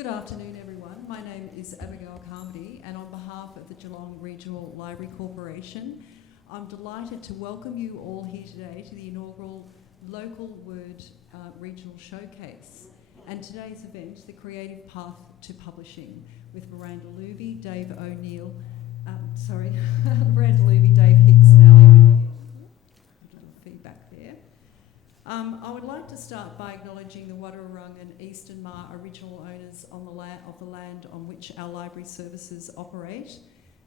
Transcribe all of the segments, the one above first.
Good afternoon, everyone. My name is Abigayle Carmody, and on behalf of the Geelong Regional Library Corporation, I'm delighted to welcome you all here today to the inaugural Local Word Regional Showcase. And today's event, The Creative Path to Publishing, with Miranda Luby, Dave O'Neill, Miranda Luby, Dave Hicks and Ellie O'Neill. A little feedback there. I would like to start by acknowledging the Wadawurrung and Eastern Ma original owners of the land on which our library services operate.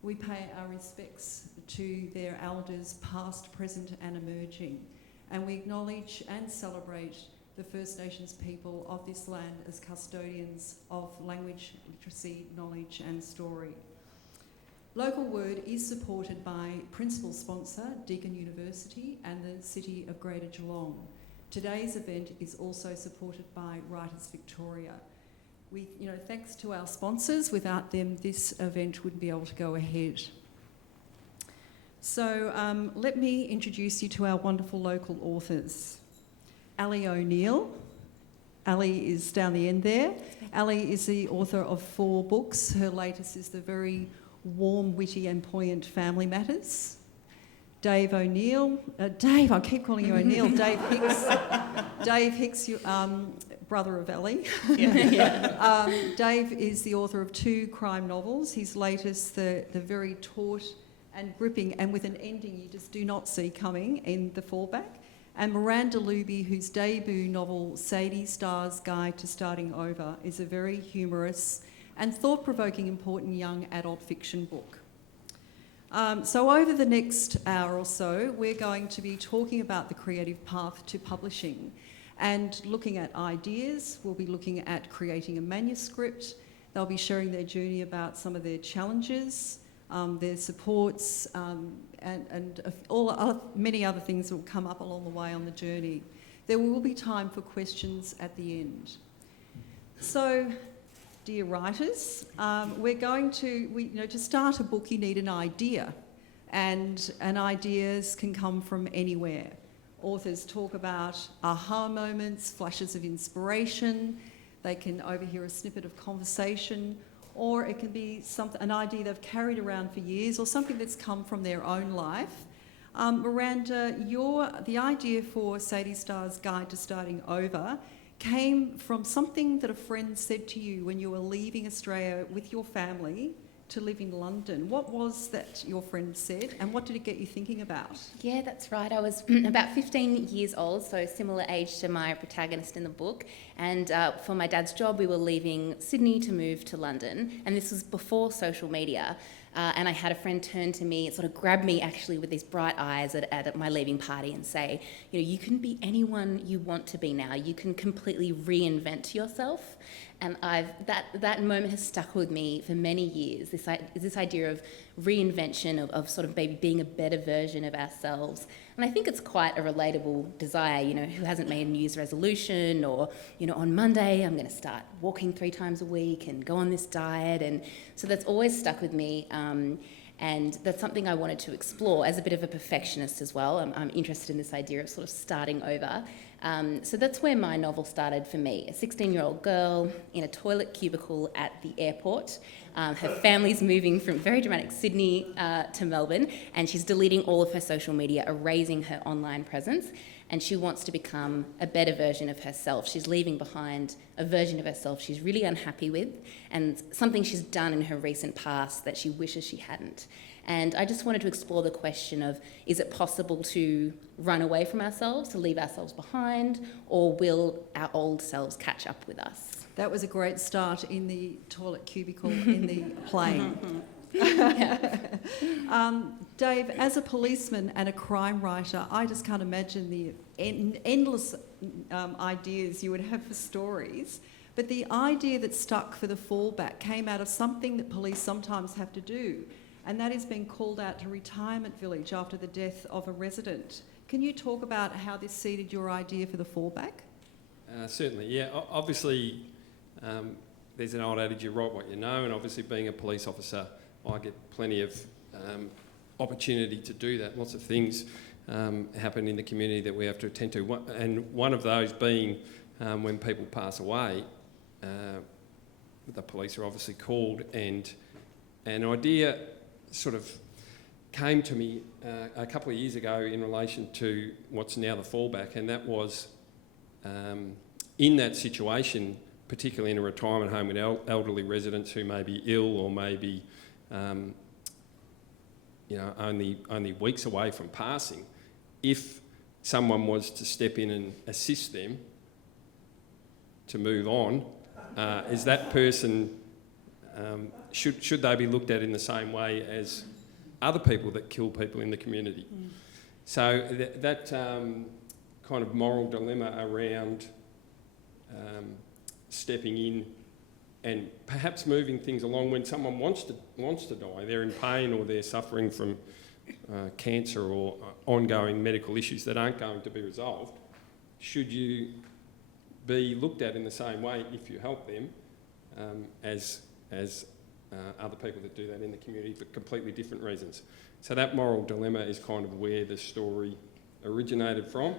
We pay our respects to their elders, past, present and emerging, and we acknowledge and celebrate the First Nations people of this land as custodians of language, literacy, knowledge and story. Local Word is supported by principal sponsor Deakin University and the City of Greater Geelong. Today's event is also supported by Writers Victoria. Thanks to our sponsors, without them this event wouldn't be able to go ahead. So let me introduce you to our wonderful local authors. Ellie O'Neill. Ellie is down the end there. Ellie is the author of 4 books. Her latest is the very warm, witty and poignant Family Matters. Dave O'Neill, Dave, I keep calling you O'Neill, Dave Hicks. Dave Hicks, brother of Ellie. Dave is the author of 2 crime novels. His latest, the very taut and gripping and with an ending you just do not see coming in The Fallback. And Miranda Luby, whose debut novel, Sadie Starr's Guide to Starting Over, is a very humorous and thought-provoking, important young adult fiction book. So over the next hour or so, we're going to be talking about the creative path to publishing and looking at ideas. We'll be looking at creating a manuscript. They'll be sharing their journey about some of their challenges, their supports, and many other things will come up along the way on the journey. There will be time for questions at the end. So, dear writers, to start a book you need an idea, and ideas can come from anywhere. Authors talk about aha moments, flashes of inspiration. They can overhear a snippet of conversation, or it can be an idea they've carried around for years, or something that's come from their own life. Miranda, the idea for Sadie Starr's Guide to Starting Over came from something that a friend said to you when you were leaving Australia with your family to live in London. What was that your friend said, and what did it get you thinking about? Yeah, that's right. I was about 15 years old, so similar age to my protagonist in the book. And for my dad's job, we were leaving Sydney to move to London, and this was before social media. And I had a friend turn to me, sort of grab me actually with these bright eyes at my leaving party and say, you can be anyone you want to be now. You can completely reinvent yourself. And that moment has stuck with me for many years, this idea of reinvention, of sort of maybe being a better version of ourselves. And I think it's quite a relatable desire, who hasn't made a New Year's resolution or, on Monday I'm going to start walking 3 times a week and go on this diet. And so that's always stuck with me. And that's something I wanted to explore as a bit of a perfectionist as well. I'm interested in this idea of sort of starting over. So that's where my novel started for me. A 16-year-old girl in a toilet cubicle at the airport. Her family's moving from very dramatic Sydney to Melbourne, and she's deleting all of her social media, erasing her online presence, and she wants to become a better version of herself. She's leaving behind a version of herself she's really unhappy with, and something she's done in her recent past that she wishes she hadn't. And I just wanted to explore the question of, is it possible to run away from ourselves, to leave ourselves behind, or will our old selves catch up with us? That was a great start in the toilet cubicle in the plane. Dave, as a policeman and a crime writer, I just can't imagine the endless ideas you would have for stories. But the idea that stuck for The Fallback came out of something that police sometimes have to do, and that is being called out to retirement village after the death of a resident. Can you talk about how this seeded your idea for The Fallback? Certainly, yeah. Obviously, there's an old adage, you write what you know, and obviously being a police officer, I get plenty of opportunity to do that. Lots of things happen in the community that we have to attend to, and one of those being when people pass away, the police are obviously called, and an idea sort of came to me a couple of years ago in relation to what's now the Fallback, and that was in that situation, particularly in a retirement home with elderly residents who may be ill or may be only weeks away from passing, if someone was to step in and assist them to move on, is that person, should they be looked at in the same way as other people that kill people in the community? So that kind of moral dilemma around stepping in and perhaps moving things along when someone wants to die, they're in pain or they're suffering from cancer or ongoing medical issues that aren't going to be resolved, should you be looked at in the same way if you help them as other people that do that in the community for completely different reasons? So that moral dilemma is kind of where the story originated from.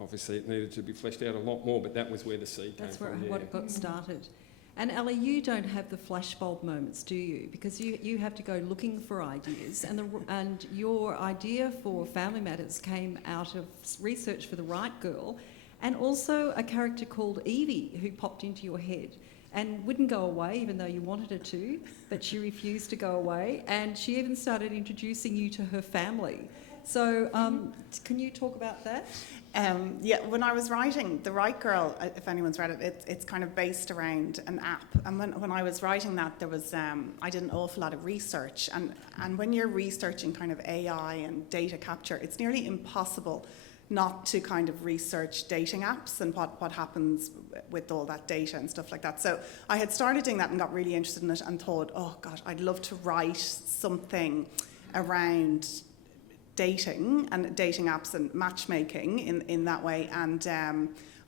Obviously it needed to be fleshed out a lot more, but that was where the seed came from. That's what it got started. And Ellie, you don't have the flashbulb moments, do you? Because you have to go looking for ideas, and your idea for Family Matters came out of research for The Right Girl, and also a character called Evie who popped into your head and wouldn't go away even though you wanted her to, but she refused to go away, and she even started introducing you to her family. So can you talk about that? When I was writing The Right Girl, if anyone's read it, it's kind of based around an app. And when I was writing that, there was I did an awful lot of research. And when you're researching kind of AI and data capture, it's nearly impossible not to kind of research dating apps and what happens with all that data and stuff like that. So I had started doing that and got really interested in it and thought, oh gosh, I'd love to write something around dating and dating apps and matchmaking in that way. And I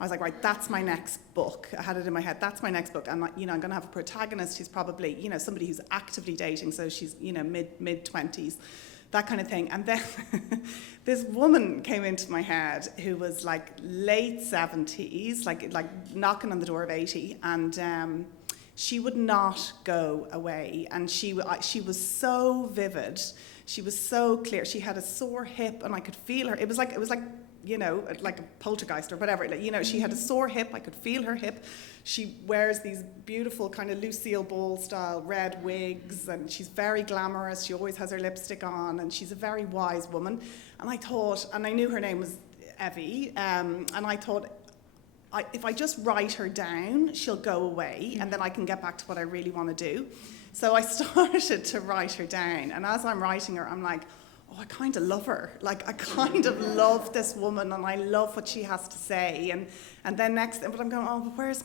was like, right, that's my next book. I had it in my head, that's my next book. And I'm going to have a protagonist who's probably, somebody who's actively dating. So she's, mid-20s, that kind of thing. And then this woman came into my head who was like late 70s, like knocking on the door of 80. And she would not go away. And she was so vivid. She was so clear. She had a sore hip, and I could feel her. It was like like a poltergeist or whatever. She had a sore hip. I could feel her hip. She wears these beautiful kind of Lucille Ball style red wigs, and she's very glamorous. She always has her lipstick on, and she's a very wise woman. And I thought, and I knew her name was Evie, and I thought, if I just write her down, she'll go away, and then I can get back to what I really want to do. So I started to write her down, and as I'm writing her, I'm like, oh, I kind of love her. Like, I kind of love this woman, and I love what she has to say. And then next, but I'm going, oh, but where's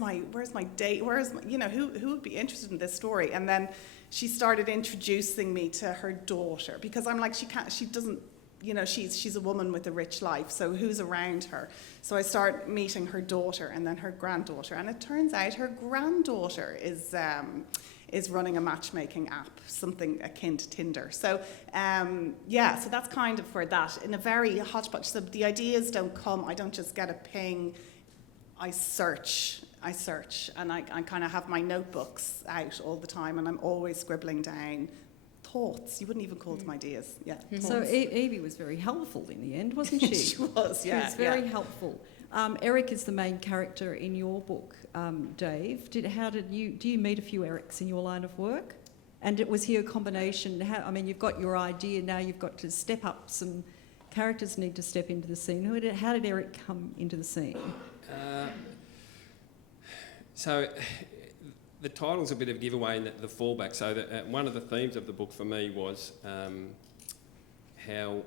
my date? Who would be interested in this story? And then she started introducing me to her daughter, because I'm like, she doesn't, she's a woman with a rich life, so who's around her? So I start meeting her daughter and then her granddaughter, and it turns out her granddaughter is running a matchmaking app, something akin to Tinder. So so that's kind of where that, in a very hodgepodge. So the ideas don't come, I don't just get a ping, I search, and I kind of have my notebooks out all the time, and I'm always scribbling down thoughts. You wouldn't even call them ideas. Yeah. So Evie was very helpful in the end, wasn't she? She was, yeah. She was very helpful. Eric is the main character in your book, Dave. Do you meet a few Erics in your line of work? And was he a combination? You've got your idea, now you've got to step up, some characters need to step into the scene. How did Eric come into the scene? So the title's a bit of a giveaway in the Fallback. So one of the themes of the book for me was how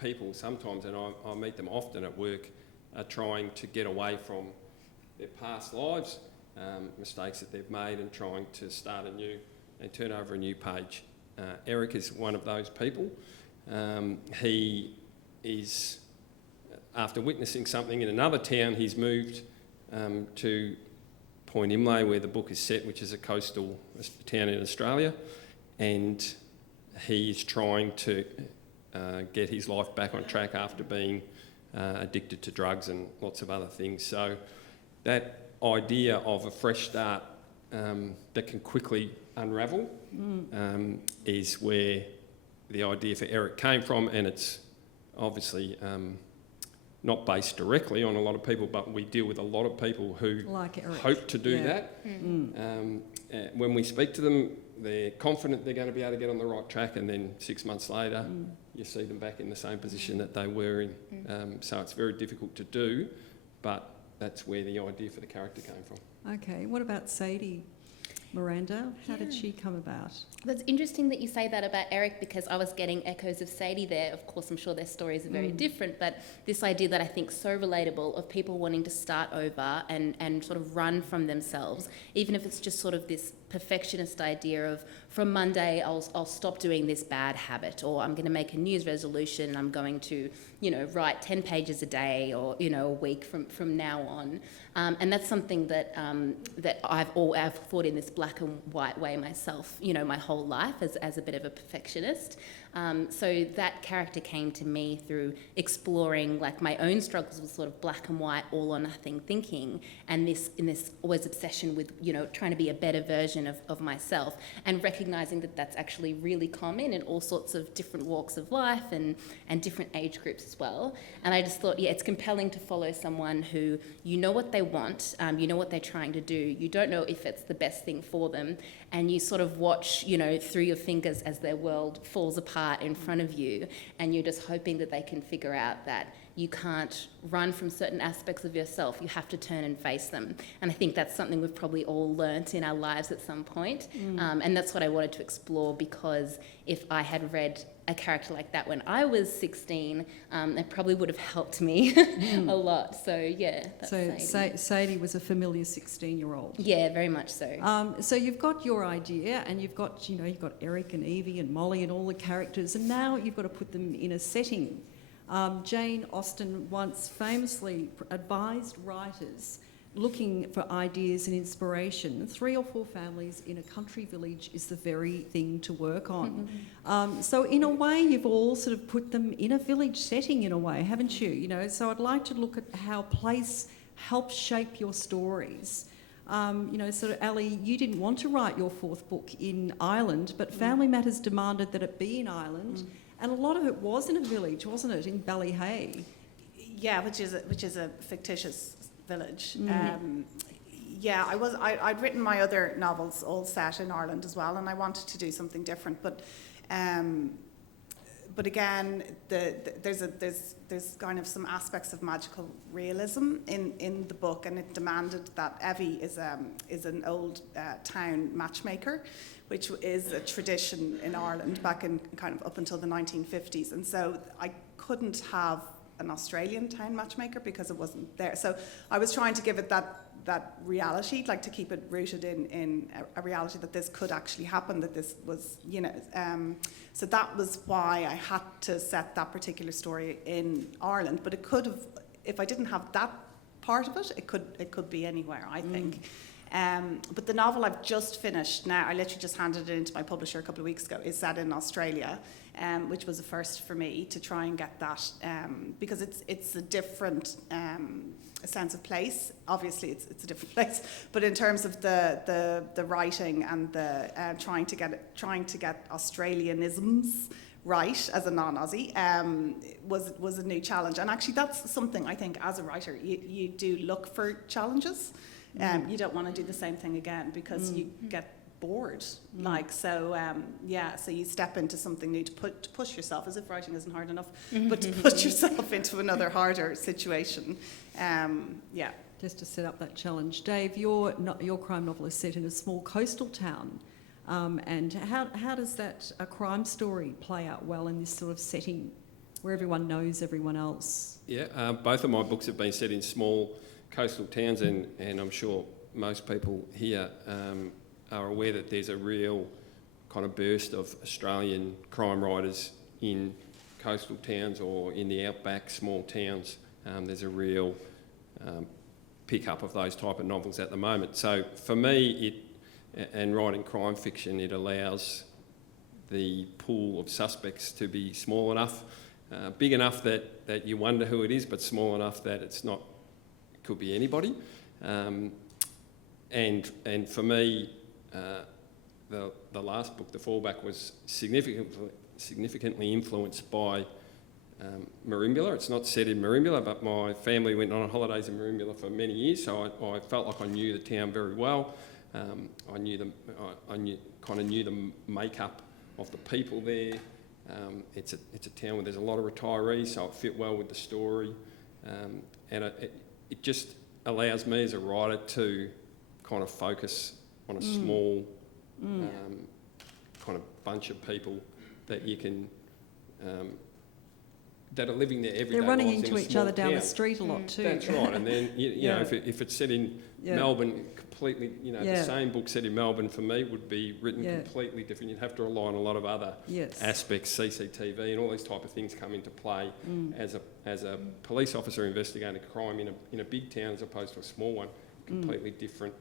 people sometimes, and I meet them often at work, are trying to get away from their past lives, mistakes that they've made, and trying to start anew and turn over a new page. Eric is one of those people. He is, after witnessing something in another town, he's moved to Point Imlay, where the book is set, which is a coastal town in Australia, and he's trying to get his life back on track after being addicted to drugs and lots of other things. So that idea of a fresh start that can quickly unravel is where the idea for Eric came from, and it's obviously not based directly on a lot of people, but we deal with a lot of people who Like Eric. hope to do that. When we speak to them, they're confident they're going to be able to get on the right track, and then 6 months later, you see them back in the same position that they were in. So it's very difficult to do, but that's where the idea for the character came from. Okay, what about Sadie? Miranda, how did she come about? That's interesting that you say that about Eric, because I was getting echoes of Sadie there. Of course, I'm sure their stories are very different, but this idea that I think so relatable of people wanting to start over and sort of run from themselves, even if it's just sort of this perfectionist idea of from Monday I'll stop doing this bad habit, or I'm going to make a New Year's resolution and I'm going to, write 10 pages a day or, a week from now on. And that's something that that I've thought in this black and white way myself, my whole life as a bit of a perfectionist. So that character came to me through exploring like my own struggles with sort of black and white, all or nothing thinking, and this always obsession with, trying to be a better version of myself, and recognizing that that's actually really common in all sorts of different walks of life and different age groups as well. And I just thought, it's compelling to follow someone who, what they want, what they're trying to do, you don't know if it's the best thing for them, and you sort of watch, through your fingers as their world falls apart in front of you, and you're just hoping that they can figure out that you can't run from certain aspects of yourself. You have to turn and face them. And I think that's something we've probably all learnt in our lives at some point. And that's what I wanted to explore, because if I had read a character like that when I was 16, it probably would have helped me a lot. So, that's So Sadie was a familiar 16-year-old. Yeah, very much so. So you've got your idea, and you've got Eric and Evie and Molly and all the characters, and now you've got to put them in a setting. Jane Austen once famously advised writers looking for ideas and inspiration, 3 or 4 families in a country village is the very thing to work on. So in a way, you've all sort of put them in a village setting in a way, haven't you? So I'd like to look at how place helps shape your stories. Sort of, Ellie, you didn't want to write your 4th book in Ireland, but Family Matters demanded that it be in Ireland. And a lot of it was in a village, wasn't it, in Ballyhay? Yeah, which is a fictitious village. I'd written my other novels all set in Ireland as well, and I wanted to do something different. But again, there's kind of some aspects of magical realism in the book, and it demanded that Evie is an old town matchmaker, which is a tradition in Ireland back in kind of up until the 1950s. And so I couldn't have an Australian town matchmaker because it wasn't there. So I was trying to give it that reality, like to keep it rooted in a reality that this could actually happen, that this was, so that was why I had to set that particular story in Ireland. But it could have, if I didn't have that part of it, it could be anywhere, I think. But the novel I've just finished now, I literally just handed it in to my publisher a couple of weeks ago, is set in Australia, which was a first for me to try and get that, because it's a different sense of place. Obviously, it's a different place, but in terms of the writing and the trying to get Australianisms right as a non-Aussie was a new challenge. And actually, that's something I think as a writer you do look for challenges. You don't want to do the same thing again because you get bored. So you step into something new to push yourself, as if writing isn't hard enough, but to put yourself into another harder situation. Just to set up that challenge. Dave, your crime novel is set in a small coastal town. And how does a crime story play out well in this sort of setting where everyone knows everyone else? Yeah, both of my books have been set in small coastal towns, and I'm sure most people here are aware that there's a real kind of burst of Australian crime writers in coastal towns or in the outback small towns. There's a real pick-up of those type of novels at the moment. So for me, and writing crime fiction, it allows the pool of suspects to be small enough, big enough that you wonder who it is, but small enough that it's not, it could be anybody. and for me, the last book, The Fallback, was significantly influenced by Merimbula. It's not set in Merimbula, but my family went on holidays in Merimbula for many years, so I felt like I knew the town very well. I knew the makeup of the people there. It's a town where there's a lot of retirees, so it fit well with the story, and it just allows me as a writer to kind of focus on a small kind of bunch of people that you can that are living their everyday lives. They're running in into a each small other down the town. street a lot too. That's right, and then you know if it's set in Melbourne, completely, the same book set in Melbourne for me would be written completely different. You'd have to rely on a lot of other aspects, CCTV and all these type of things come into play as a police officer investigating crime in a big town as opposed to a small one. Completely different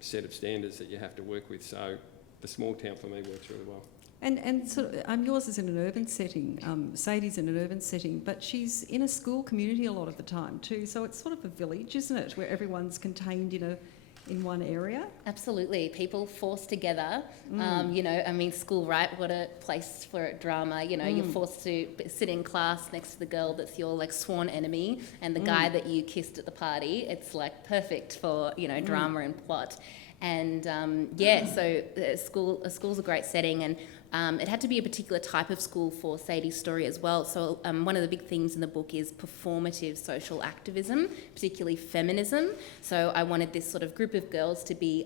set of standards that you have to work with. So the small town for me works really well. And sort of, yours is in an urban setting, Sadie's in an urban setting, but she's in a school community a lot of the time too, so it's sort of a village, isn't it, where everyone's contained in one area? Absolutely. People forced together. School, right? What a place for drama. You're forced to sit in class next to the girl that's your sworn enemy and the guy that you kissed at the party. It's perfect for, drama and plot. And so a school's a great setting, and it had to be a particular type of school for Sadie's story as well. So one of the big themes in the book is performative social activism, particularly feminism. So I wanted this sort of group of girls to be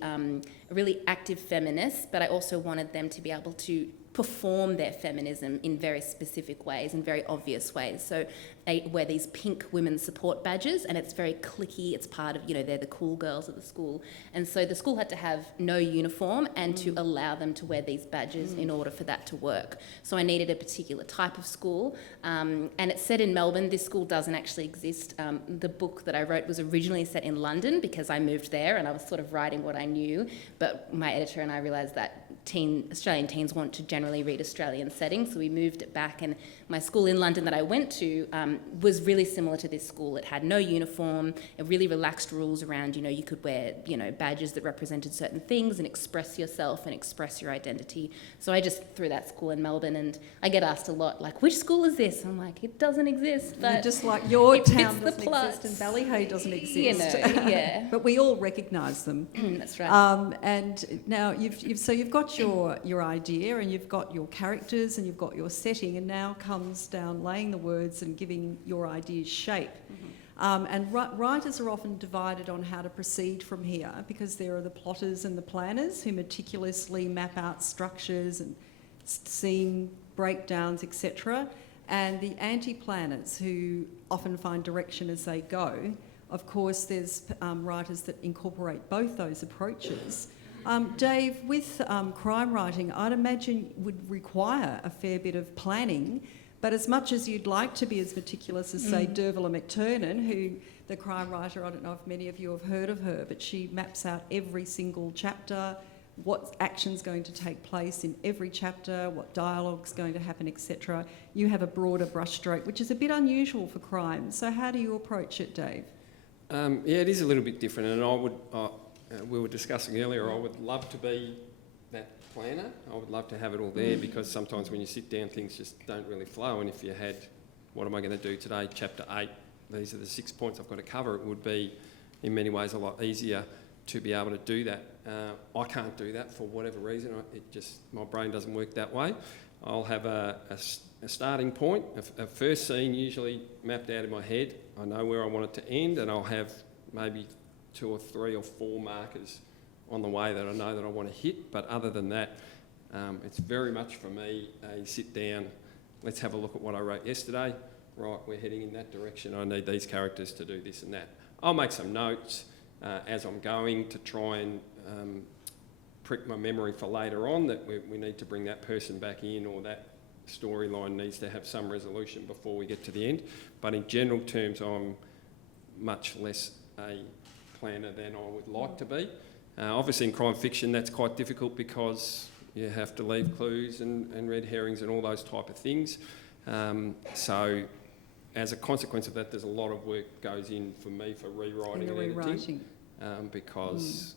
really active feminists, but I also wanted them to be able to perform their feminism in very specific ways, in very obvious ways. So they wear these pink women's support badges, and it's very cliquey. It's part of, they're the cool girls at the school. And so the school had to have no uniform and to allow them to wear these badges in order for that to work. So I needed a particular type of school. And it's set in Melbourne. This school doesn't actually exist. The book that I wrote was originally set in London because I moved there and I was sort of writing what I knew. But my editor and I realised that Australian teens want to generally read Australian settings, so we moved it back, and my school in London that I went to was really similar to this school. It had no uniform, it really relaxed rules around, you could wear, badges that represented certain things and express yourself and express your identity. So I just threw that school in Melbourne, and I get asked a lot, which school is this? I'm like, it doesn't exist, but you're just like your town fits doesn't the plot. exist and Ballyhay doesn't exist. But we all recognise them. That's right. And now you've got your idea, and you've got your characters, and you've got your setting, and now comes down laying the words and giving your ideas shape. And writers are often divided on how to proceed from here, because there are the plotters and the planners who meticulously map out structures and scene breakdowns, etc., and the anti-planners who often find direction as they go. Of course, there's writers that incorporate both those approaches. Dave, with crime writing, I'd imagine would require a fair bit of planning, but as much as you'd like to be as meticulous as, say, Dervilla McTurnan, who, the crime writer, I don't know if many of you have heard of her, but she maps out every single chapter, what action's going to take place in every chapter, what dialogue's going to happen, etc. You have a broader brushstroke, which is a bit unusual for crime. So how do you approach it, Dave? It is a little bit different, and I would... we were discussing earlier, I would love to be that planner. I would love to have it all there, because sometimes when you sit down, things just don't really flow. And if you had, what am I going to do today, chapter 8, these are the 6 points I've got to cover, it would be in many ways a lot easier to be able to do that. I can't do that for whatever reason. My brain doesn't work that way. I'll have a starting point, a first scene usually mapped out in my head. I know where I want it to end, and I'll have maybe 2 or 3 or 4 markers on the way that I know that I want to hit. But other than that, it's very much for me a sit down, let's have a look at what I wrote yesterday. Right, we're heading in that direction. I need these characters to do this and that. I'll make some notes as I'm going to try and prick my memory for later on that we need to bring that person back in, or that storyline needs to have some resolution before we get to the end. But in general terms, I'm much less a planner than I would like to be. Obviously in crime fiction that's quite difficult, because you have to leave clues and red herrings and all those type of things. So as a consequence of that, there's a lot of work goes in for me for rewriting and editing, because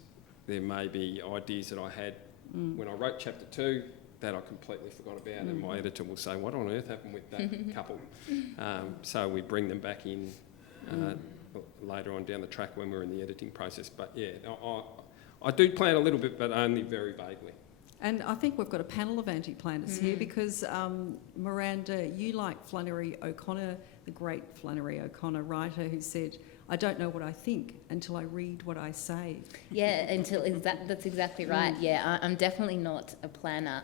there may be ideas that I had when I wrote chapter 2 that I completely forgot about, and my editor will say, what on earth happened with that couple? So we bring them back in later on down the track when we're in the editing process. But yeah, I do plan a little bit, but only very vaguely. And I think we've got a panel of anti-planners here because, Miranda, you like Flannery O'Connor, the great Flannery O'Connor writer, who said, I don't know what I think until I read what I say. Yeah, that's exactly right. Yeah, I'm definitely not a planner.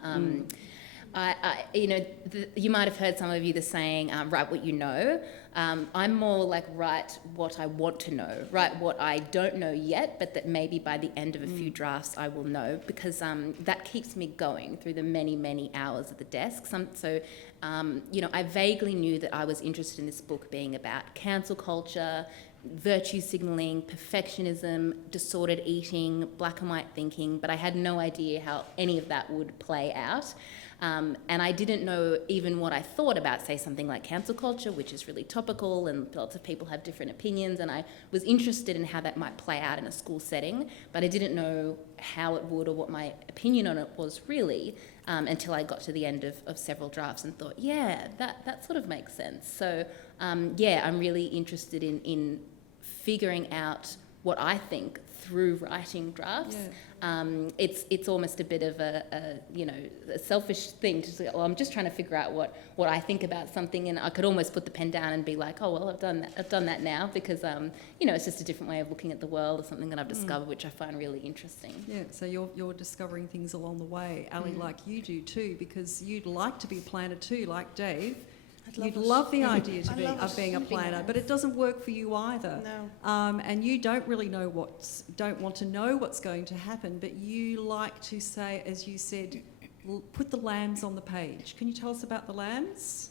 You might have heard some of you the saying, write what you know. I'm more like write what I want to know, write what I don't know yet, but that maybe by the end of a few drafts I will know, because that keeps me going through the many, many hours at the desk. I vaguely knew that I was interested in this book being about cancel culture, virtue signalling, perfectionism, disordered eating, black and white thinking, but I had no idea how any of that would play out. And I didn't know even what I thought about, say, something like cancel culture, which is really topical and lots of people have different opinions, and I was interested in how that might play out in a school setting, but I didn't know how it would or what my opinion on it was really until I got to the end of several drafts and thought, yeah, that sort of makes sense. So, I'm really interested in figuring out what I think through writing drafts. It's almost a bit of a selfish thing to say, well, I'm just trying to figure out what I think about something, and I could almost put the pen down and be like, oh, well, I've done that now, because it's just a different way of looking at the world, or something that I've discovered which I find really interesting. Yeah, so you're discovering things along the way, Ali, like you do too, because you'd like to be a planner too, like Dave. You'd love the idea of being a planner, but it doesn't work for you either. No. And you don't really don't want to know what's going to happen, but you like to say, as you said, put the lambs on the page. Can you tell us about the lambs?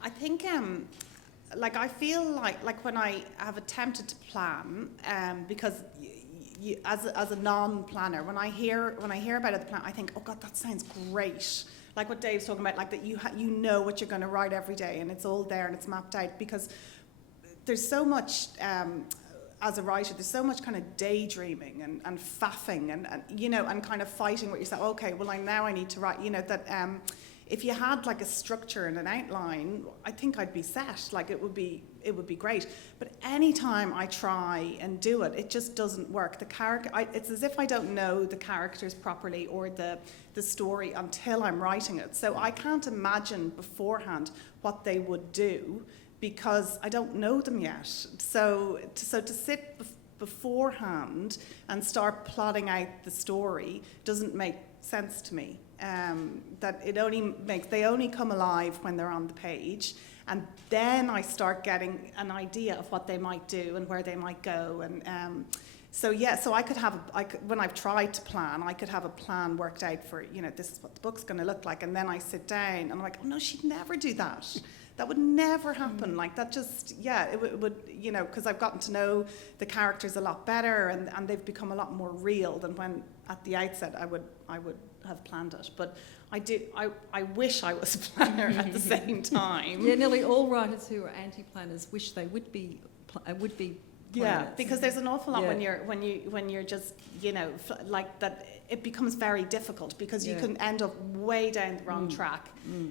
I think, I feel like when I have attempted to plan, because you, as a non-planner, when I hear about it, the plan, I think, oh God, that sounds great. Like what Dave's talking about, like that you know what you're going to write every day, and it's all there and it's mapped out, because there's so much, as a writer, there's so much kind of daydreaming and faffing and kind of fighting with yourself. Okay, well, I need to write, that if you had like a structure and an outline, I think I'd be set. Like it would be great. But anytime I try and do it, it just doesn't work. It's as if I don't know the characters properly or the story until I'm writing it. So I can't imagine beforehand what they would do, because I don't know them yet. So to sit beforehand and start plotting out the story doesn't make sense to me. That they only come alive when they're on the page, and then I start getting an idea of what they might do and where they might go, and so I could have when I've tried to plan, I could have a plan worked out for, this is what the book's going to look like, and then I sit down and I'm like, oh no, she'd never do that. That would never happen. Like that just, it would, because I've gotten to know the characters a lot better, and they've become a lot more real than when at the outset I would have planned it. But I wish I was a planner at the same time. Yeah, nearly all writers who are anti-planners wish they would be planners. Yeah, because there's an awful lot when you're just, like that, it becomes very difficult, because you can end up way down the wrong track,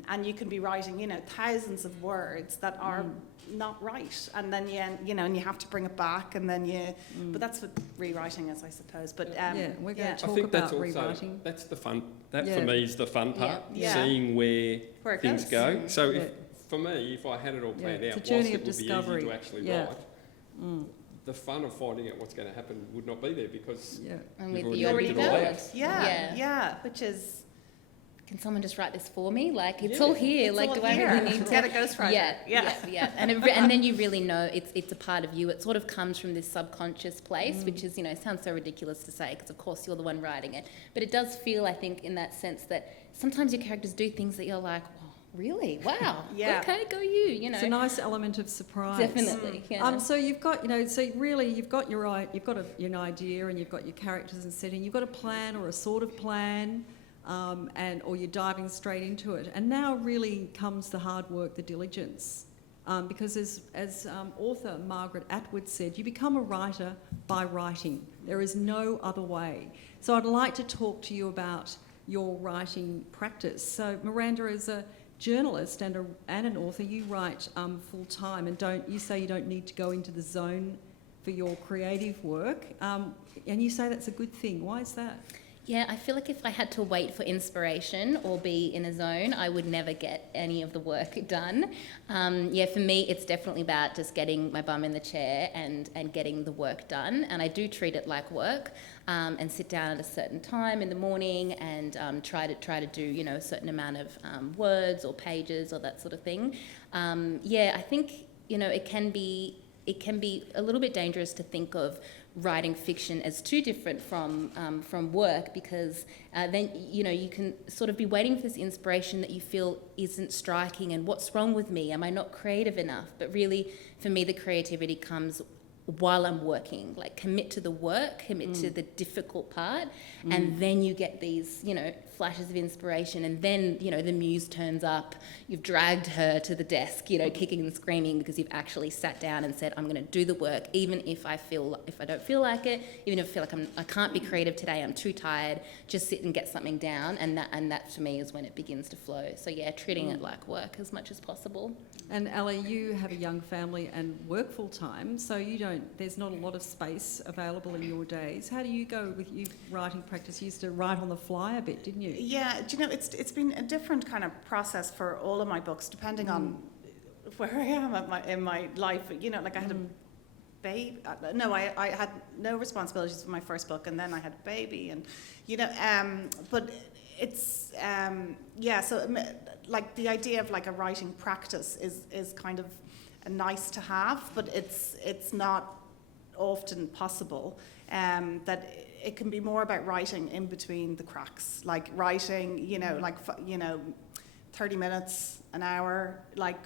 and you can be writing, thousands of words that are not right, and then and you have to bring it back, and then but that's what rewriting is, I suppose. But we're going to talk I think about that's also, rewriting. that's the fun. That for me is the fun part, Yeah. seeing where things go. So for me, if I had it all planned out, it's a journey whilst of it would discovery. be easy to actually write, the fun of finding out what's going to happen would not be there, because you already know it. Yeah, which is. Can someone just write this for me? Like, it's all here. It's like, all do here. I really need to? Get a ghostwriter. Yeah. And then you really know it's a part of you. It sort of comes from this subconscious place, which is, sounds so ridiculous to say, because of course you're the one writing it. But it does feel, I think, in that sense that sometimes your characters do things that you're like, oh, really? Wow. Okay, go you. It's a nice element of surprise. Definitely. Yeah. So you've got, you've got your idea, and you've got your characters and setting. You've got a plan or a sort of plan. Or you're diving straight into it. And now really comes the hard work, the diligence. Because as author Margaret Atwood said, you become a writer by writing. There is no other way. So I'd like to talk to you about your writing practice. So Miranda, as a journalist and an author, you write full time, and you say you don't need to go into the zone for your creative work, and you say that's a good thing. Why is that? Yeah, I feel like if I had to wait for inspiration or be in a zone, I would never get any of the work done. For me, it's definitely about just getting my bum in the chair and getting the work done. And I do treat it like work, and sit down at a certain time in the morning and try to do a certain amount of words or pages or that sort of thing. I think it can be a little bit dangerous to think of writing fiction as too different from work, because then you can sort of be waiting for this inspiration that you feel isn't striking, and what's wrong with me? Am I not creative enough? But really, for me, the creativity comes while I'm working. Like, commit to the work, commit to the difficult part, and then you get these flashes of inspiration, and then the muse turns up. You've dragged her to the desk, kicking and screaming, because you've actually sat down and said, I'm going to do the work, even if I don't feel like it, even if I feel like I can't be creative today, I'm too tired, just sit and get something down, and that for me is when it begins to flow. So yeah, treating it like work as much as possible. And Ellie, you have a young family and work full time, so there's not a lot of space available in your days. How do you go with your writing practice? You used to write on the fly a bit, didn't you? Yeah, do you know, it's been a different kind of process for all of my books, depending on where I am in my life. Like I had a baby. No, I had no responsibilities for my first book, and then I had a baby, and but it's So like the idea of like a writing practice is kind of a nice to have, but it's not often possible. That it can be more about writing in between the cracks, like writing, 30 minutes, an hour, like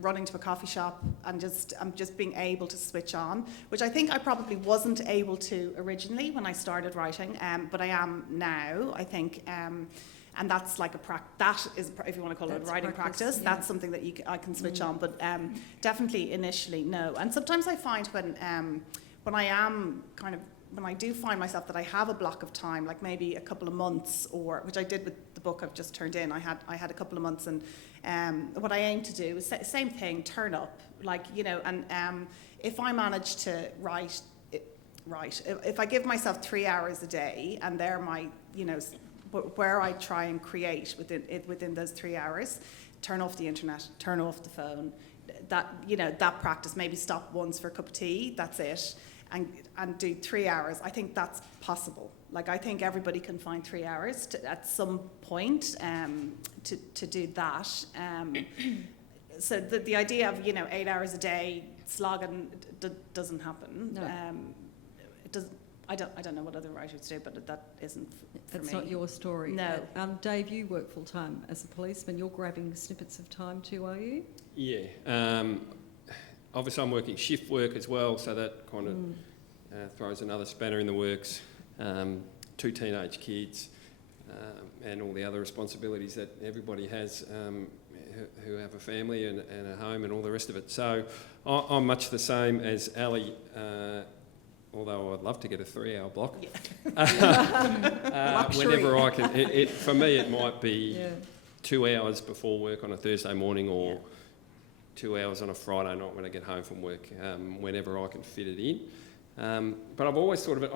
running to a coffee shop, and just being able to switch on, which I think I probably wasn't able to originally when I started writing, but I am now, I think. And that's like that is, if you want to call it a writing practice, yeah. That's something that I can switch on, but definitely initially, no. And sometimes I find when I do find myself that I have a block of time, like maybe a couple of months, which I did with the book I've just turned in, I had a couple of months, and what I aim to do is same thing, turn up, and if I manage to write, if I give myself 3 hours a day, and they're my, where I try and create within those 3 hours, turn off the internet, turn off the phone, that practice, maybe stop once for a cup of tea, that's it, and do 3 hours. I think that's possible. Like, I think everybody can find 3 hours at some point to do that. So the idea of 8 hours a day slogging doesn't happen. No. It doesn't. I don't know what other writers do, but that isn't for me. That's not your story. No. Dave, you work full time as a policeman. You're grabbing snippets of time too, are you? Yeah. Obviously, I'm working shift work as well, so that kind of throws another spanner in the works. 2 teenage kids, and all the other responsibilities that everybody has who have a family and a home and all the rest of it. So I'm much the same as Ellie, although I'd love to get a 3-hour block. Yeah. Whenever I can. For me, it might be 2 hours before work on a Thursday morning, or 2 hours on a Friday night when I get home from work, whenever I can fit it in. But I've always thought of it,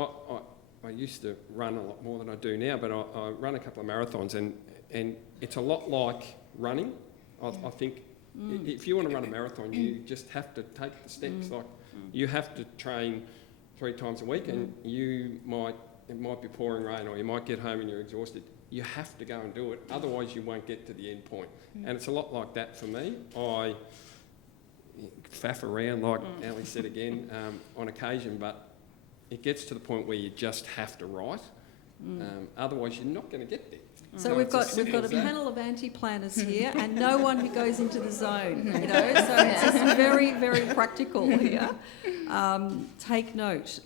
I used to run a lot more than I do now, but I run a couple of marathons, and it's a lot like running. I think if you want to run a marathon, you just have to take the steps. Like, you have to train 3 times a week, and it might be pouring rain, or you might get home and you're exhausted. You have to go and do it, otherwise you won't get to the end point. And it's a lot like that for me. I faff around, like Ali said again, on occasion, but it gets to the point where you just have to write. Otherwise you're not going to get there. So we've got a panel of anti-planners here, and no one who goes into the zone, So it's just very, very practical here. Take note.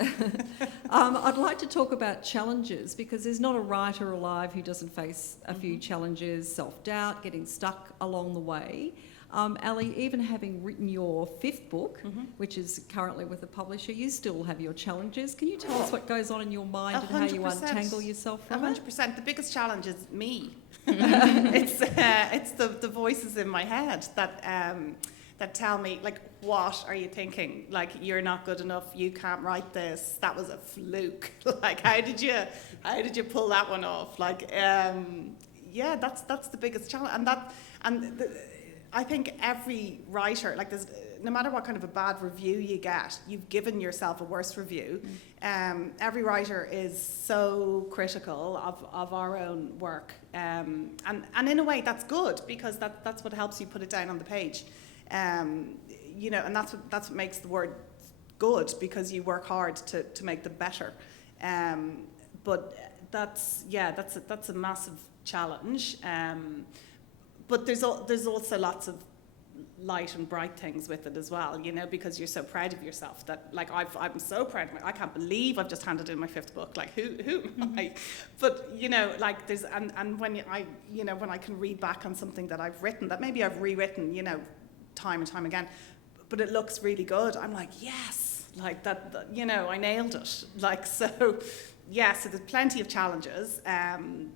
I'd like to talk about challenges, because there's not a writer alive who doesn't face a few challenges, self-doubt, getting stuck along the way. Ellie, even having written your 5th book, Mm-hmm. which is currently with a publisher, you still have your challenges. Can you tell us what goes on in your mind and how you 100%. untangle yourself from it? 100%. The biggest challenge is me. It's the voices in my head that tell me, like, what are you thinking? Like, you're not good enough. You can't write this. That was a fluke. Like, how did you pull that one off? Like, yeah, that's the biggest challenge. I think every writer, like, there's, no matter what kind of a bad review you get, you've given yourself a worse review. Every writer is so critical of our own work, and in a way that's good, because that's what helps you put it down on the page, you know, and that's what makes the word good, because you work hard to make them better. But that's a massive challenge. But there's also lots of light and bright things with it as well, you know, because you're so proud of yourself. That, like, I'm so proud of I can't believe I've just handed in my 5th book. Like, who am I? But, you know, like, there's and when when I can read back on something that I've written, that maybe I've rewritten, you know, time and time again, but it looks really good, I'm like, yes, like that, you know, I nailed it. Like, so. Yeah, so there's plenty of challenges,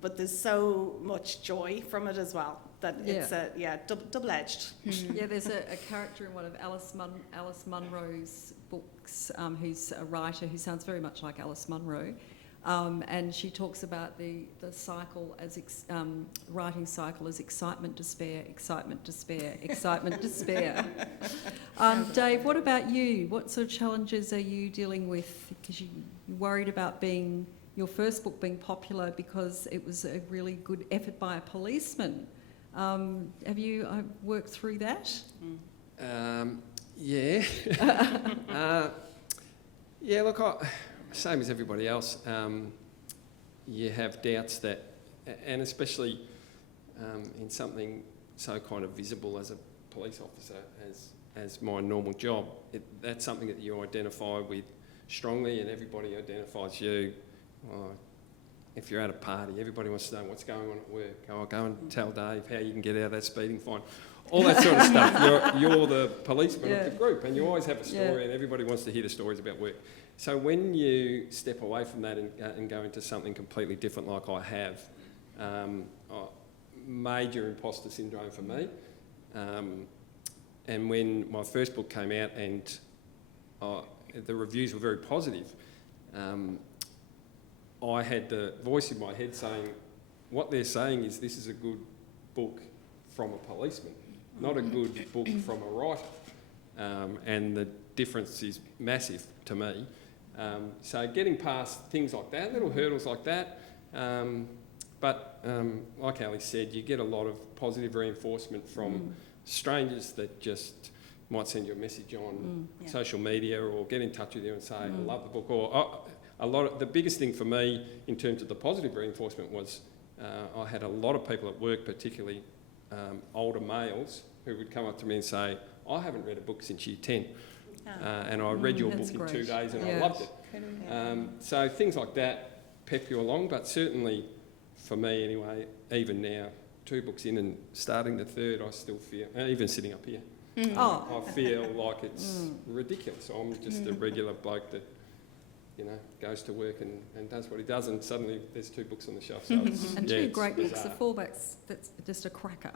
but there's so much joy from it as well, that it's double-edged. Yeah, there's a character in one of Alice Munro's books, who's a writer who sounds very much like Alice Munro, and she talks about the cycle as writing cycle as excitement, despair, excitement, despair, excitement, despair. Dave, what about you? What sort of challenges are you dealing with? Because you're worried about your first book being popular because it was a really good effort by a policeman. Have you worked through that? Yeah. Yeah, look, same as everybody else, you have doubts that, and especially in something so kind of visible as a police officer, as my normal job, that's something that you identify with strongly, and everybody identifies you. If you're at a party, everybody wants to know what's going on at work. I'll go and tell Dave how you can get out of that speeding fine. All that sort of stuff. You're the policeman of the group, and you always have a story, and everybody wants to hear the stories about work. So when you step away from that and go into something completely different, like I have, major imposter syndrome for me. And when my first book came out and the reviews were very positive, I had the voice in my head saying, what they're saying is this is a good book from a policeman, not a good book from a writer. And the difference is massive to me. So getting past things like that, little hurdles like that, but like Ali said, you get a lot of positive reinforcement from strangers that just might send you a message on social media or get in touch with you and say, I love the book. Or the biggest thing for me in terms of the positive reinforcement was I had a lot of people at work, particularly older males, who would come up to me and say, I haven't read a book since year 10. And I read your book in 2 days and I loved it. So things like that pep you along, but certainly for me anyway, even now, 2 books in and starting the 3rd, I still feel, even sitting up here, I feel like it's ridiculous. I'm just a regular bloke that, you know, goes to work and does what he does, and suddenly there's 2 books on the shelf. So it's, and 2 great books, the Fallback's, that's just a cracker.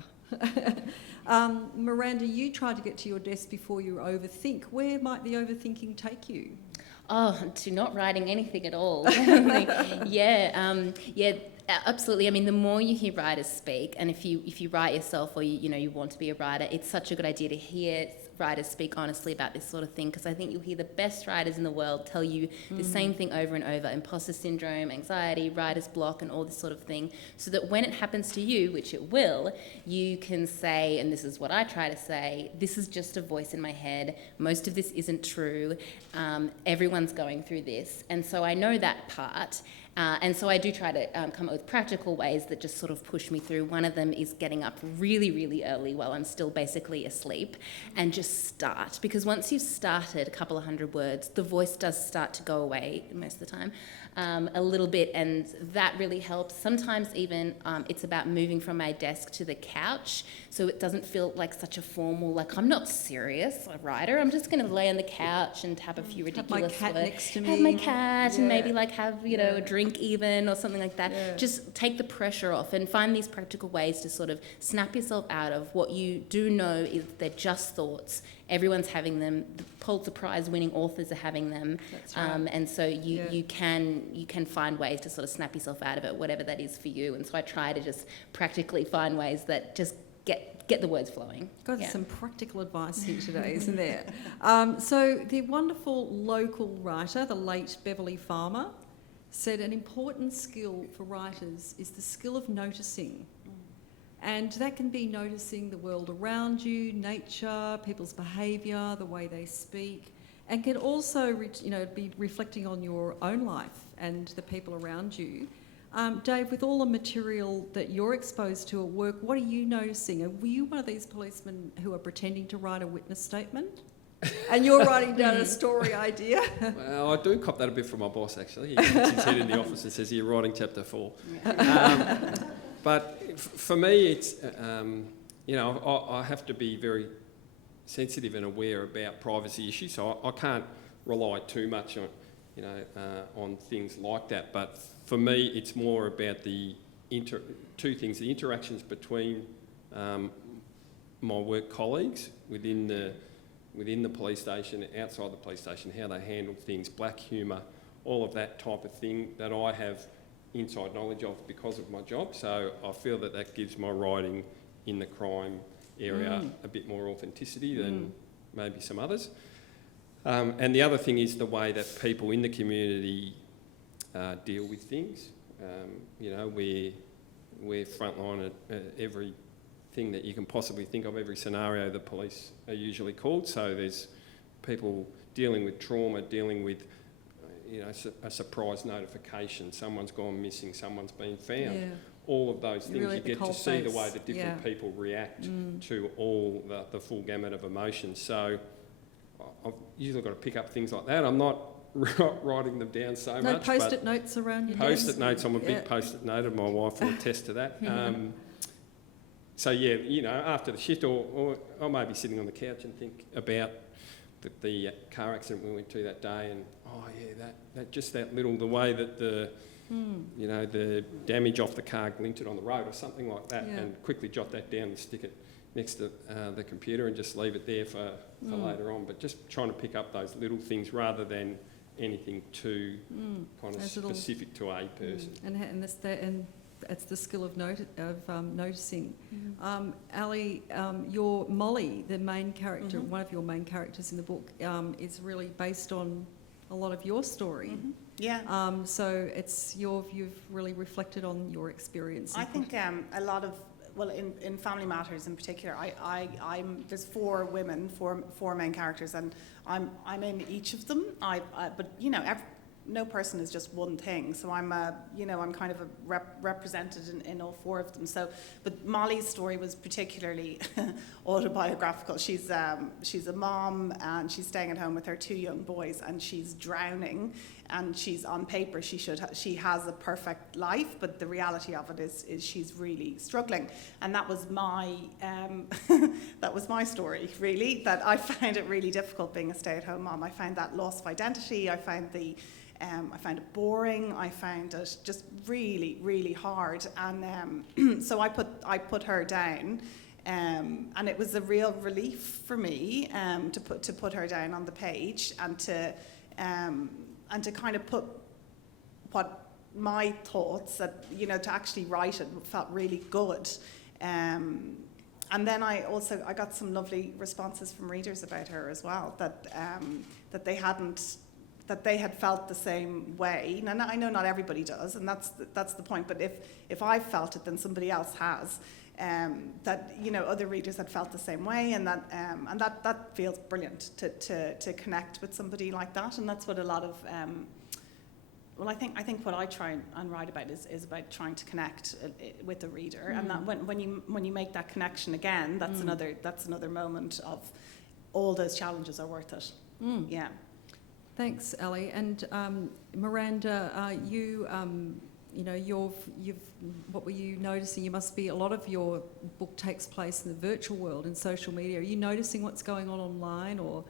Miranda, you tried to get to your desk before you overthink. Where might the overthinking take you? To not writing anything at all. Absolutely. I mean, the more you hear writers speak, and if you write yourself or you want to be a writer, it's such a good idea to hear writers speak honestly about this sort of thing, because I think you'll hear the best writers in the world tell you the same thing over and over: imposter syndrome, anxiety, writer's block, and all this sort of thing, so that when it happens to you, which it will, you can say, and this is what I try to say, this is just a voice in my head, most of this isn't true, everyone's going through this. And so I know that part. And so I do try to come up with practical ways that just sort of push me through. One of them is getting up really, really early while I'm still basically asleep and just start. Because once you've started a couple of hundred words, the voice does start to go away most of the time. a little bit, and that really helps. Sometimes even it's about moving from my desk to the couch, so it doesn't feel like such a formal, like I'm not serious a writer. I'm just going to lay on the couch and have a few ridiculous have my cat next to me. have my cat, and maybe like have Yeah. a drink even or something like that. Yeah. Just take the pressure off and find these practical ways to sort of snap yourself out of what you do know is they're just thoughts. Everyone's having them. The Pulitzer Prize winning authors are having them. That's right. And so you can find ways to sort of snap yourself out of it, whatever that is for you. And so I try to just practically find ways that just get the words flowing. God, there's some practical advice here today, isn't there? So the wonderful local writer, the late Beverly Farmer, said an important skill for writers is the skill of noticing. And that can be noticing the world around you, nature, people's behaviour, the way they speak, and can also be reflecting on your own life and the people around you. Dave, with all the material that you're exposed to at work, what are you noticing? Were you one of these policemen who are pretending to write a witness statement? And you're writing down a story idea? Well, I do cop that a bit from my boss, actually. He puts his head in the office and says, "You're writing chapter 4." But for me, it's, I have to be very sensitive and aware about privacy issues, so I can't rely too much on, on things like that. But for me, it's more about the two things: the interactions between my work colleagues within the police station, outside the police station, how they handle things, black humour, all of that type of thing that I have inside knowledge of because of my job. So I feel that gives my writing in the crime area a bit more authenticity than maybe some others. And the other thing is the way that people in the community deal with things. We're frontline at everything that you can possibly think of, every scenario the police are usually called. So there's people dealing with trauma, dealing with a surprise notification, someone's gone missing, someone's been found. Yeah. All of those things, you get to see the way that different people react to all the full gamut of emotions. So I've usually got to pick up things like that. I'm not writing them down so much. No post-it notes around your desk? Post-it notes, I'm a big post-it noter. My wife will attest to that. So after the shift, or I may be sitting on the couch and think about the car accident we went to that day, and the way that the damage off the car glinted on the road or something like that, and quickly jot that down and stick it next to the computer and just leave it there for later on. But just trying to pick up those little things rather than anything too kind of specific to a person. And it's the skill of noticing. Ellie, your Molly, the main character, one of your main characters in the book, is really based on a lot of your story. Yeah. So you've really reflected on your experience. I think a lot of, in Family Matters in particular, there's 4 women, four main characters, and I'm in each of them. No person is just one thing, so I'm kind of represented in all 4 of them. So, but Molly's story was particularly autobiographical. She's a mom, and she's staying at home with her 2 young boys, and she's drowning. And she's on paper, she has a perfect life, but the reality of it is she's really struggling. And that was my story, really. That I found it really difficult being a stay-at-home mom. I found that loss of identity. I found it boring. I found it just really, really hard. And so I put her down, and it was a real relief for me to put her down on the page and to kind of put what my thoughts to actually write it felt really good. And then I got some lovely responses from readers about her as well, that they had felt the same way. Now, I know not everybody does, and that's the point. But if I felt it, then somebody else has. That other readers had felt the same way, and that feels brilliant to connect with somebody like that. And that's what a lot of I think what I try and write about is about trying to connect with the reader, and that when you make that connection again, that's another moment of all those challenges are worth it. Yeah. Thanks, Ellie. And Miranda, you know, what were you noticing? You must be, a lot of your book takes place in the virtual world, in social media. Are you noticing what's going on online, or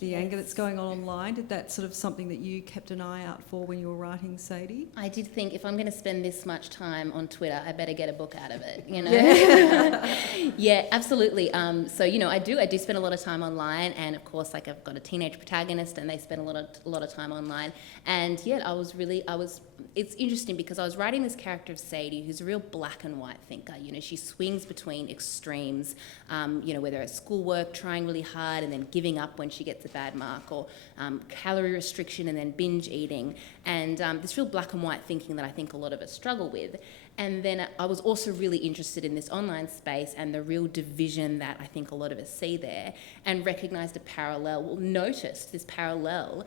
the anger that's going on online? Did that sort of something that you kept an eye out for when you were writing Sadie? I did think, if I'm going to spend this much time on Twitter, I better get a book out of it, you know? Yeah, Yeah, absolutely. So, you know, I do spend a lot of time online, and of course, like, I've got a teenage protagonist and they spend a lot of time online. And yet it's interesting because I was writing this character of Sadie, who's a real black and white thinker. You know, she swings between extremes, you know, whether it's schoolwork, trying really hard and then giving up when she gets a bad mark, or calorie restriction and then binge eating, and this real black and white thinking that I think a lot of us struggle with. And then I was also really interested in this online space and the real division that I think a lot of us see there, and recognised a parallel, noticed this parallel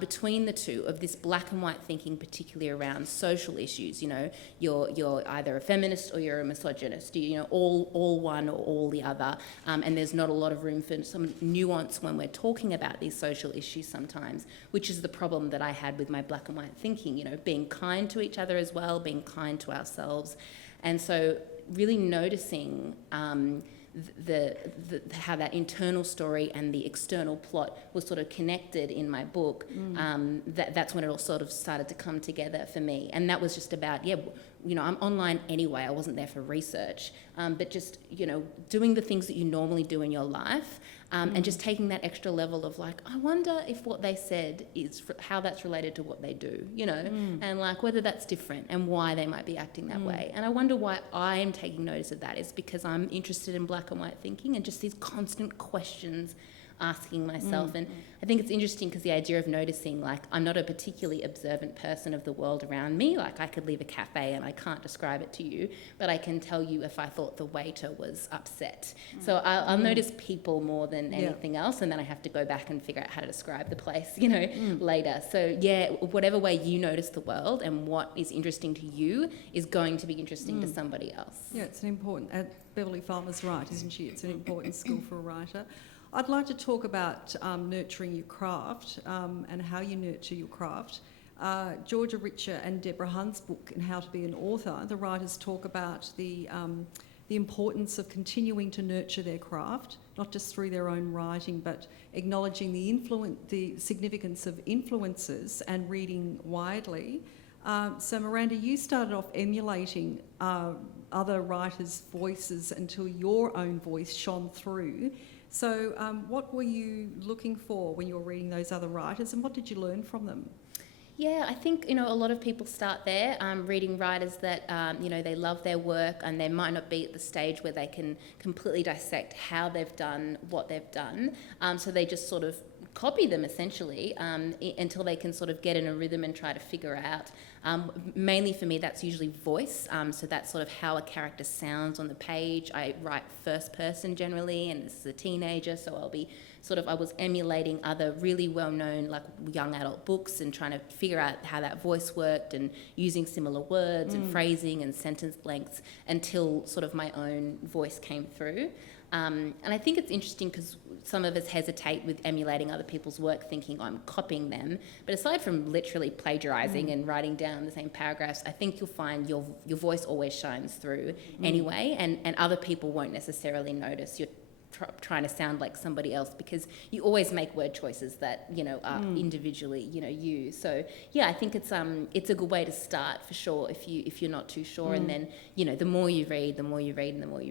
between the two, of this black and white thinking, particularly around social issues. You know, you're either a feminist or you're a misogynist, you know, all one or all the other, and there's not a lot of room for some nuance when we're talking about these social issues sometimes, which is the problem that I had with my black and white thinking, you know, being kind to each other as well, being kind to ourselves. And so really noticing how that internal story and the external plot was sort of connected in my book, that's when it all sort of started to come together for me. And that was just about, you know, I'm online anyway, I wasn't there for research, but just, you know, doing the things that you normally do in your life, and just taking that extra level of, like, I wonder if what they said is how that's related to what they do, you know, and like whether that's different and why they might be acting that way. And I wonder why I'm taking notice of that is because I'm interested in black and white thinking and just these constant questions asking myself. And I think it's interesting because the idea of noticing, like, I'm not a particularly observant person of the world around me. Like, I could leave a cafe and I can't describe it to you, but I can tell you if I thought the waiter was upset. So I'll notice people more than anything else, and then I have to go back and figure out how to describe the place, you know, later. So yeah, whatever way you notice the world and what is interesting to you is going to be interesting to somebody else. Yeah, it's an important, Beverly Farmer's right, isn't she? It's an important skill for a writer. I'd like to talk about nurturing your craft and how you nurture your craft. Georgia Richer and Deborah Hunt's book, in How to Be an Author, the writers talk about the importance of continuing to nurture their craft, not just through their own writing, but acknowledging the significance of influences and reading widely. So Miranda, you started off emulating other writers' voices until your own voice shone through. So what were you looking for when you were reading those other writers, and what did you learn from them? Yeah, I think, you know, a lot of people start there, reading writers that, you know, they love their work and they might not be at the stage where they can completely dissect how they've done what they've done. So they just sort of copy them essentially until they can sort of get in a rhythm and try to figure out. Mainly for me, that's usually voice. So that's sort of how a character sounds on the page. I write first person generally, and this is a teenager, so I was emulating other really well-known, like, young adult books and trying to figure out how that voice worked and using similar words and phrasing and sentence lengths until sort of my own voice came through. And I think it's interesting because some of us hesitate with emulating other people's work thinking I'm copying them. But aside from literally plagiarising and writing down the same paragraphs, I think you'll find your voice always shines through anyway, and other people won't necessarily notice you're trying to sound like somebody else, because you always make word choices that, you know, are individually, you know, you. So yeah, I think it's a good way to start for sure if you're not too sure, and then, you know, the more you read and the more you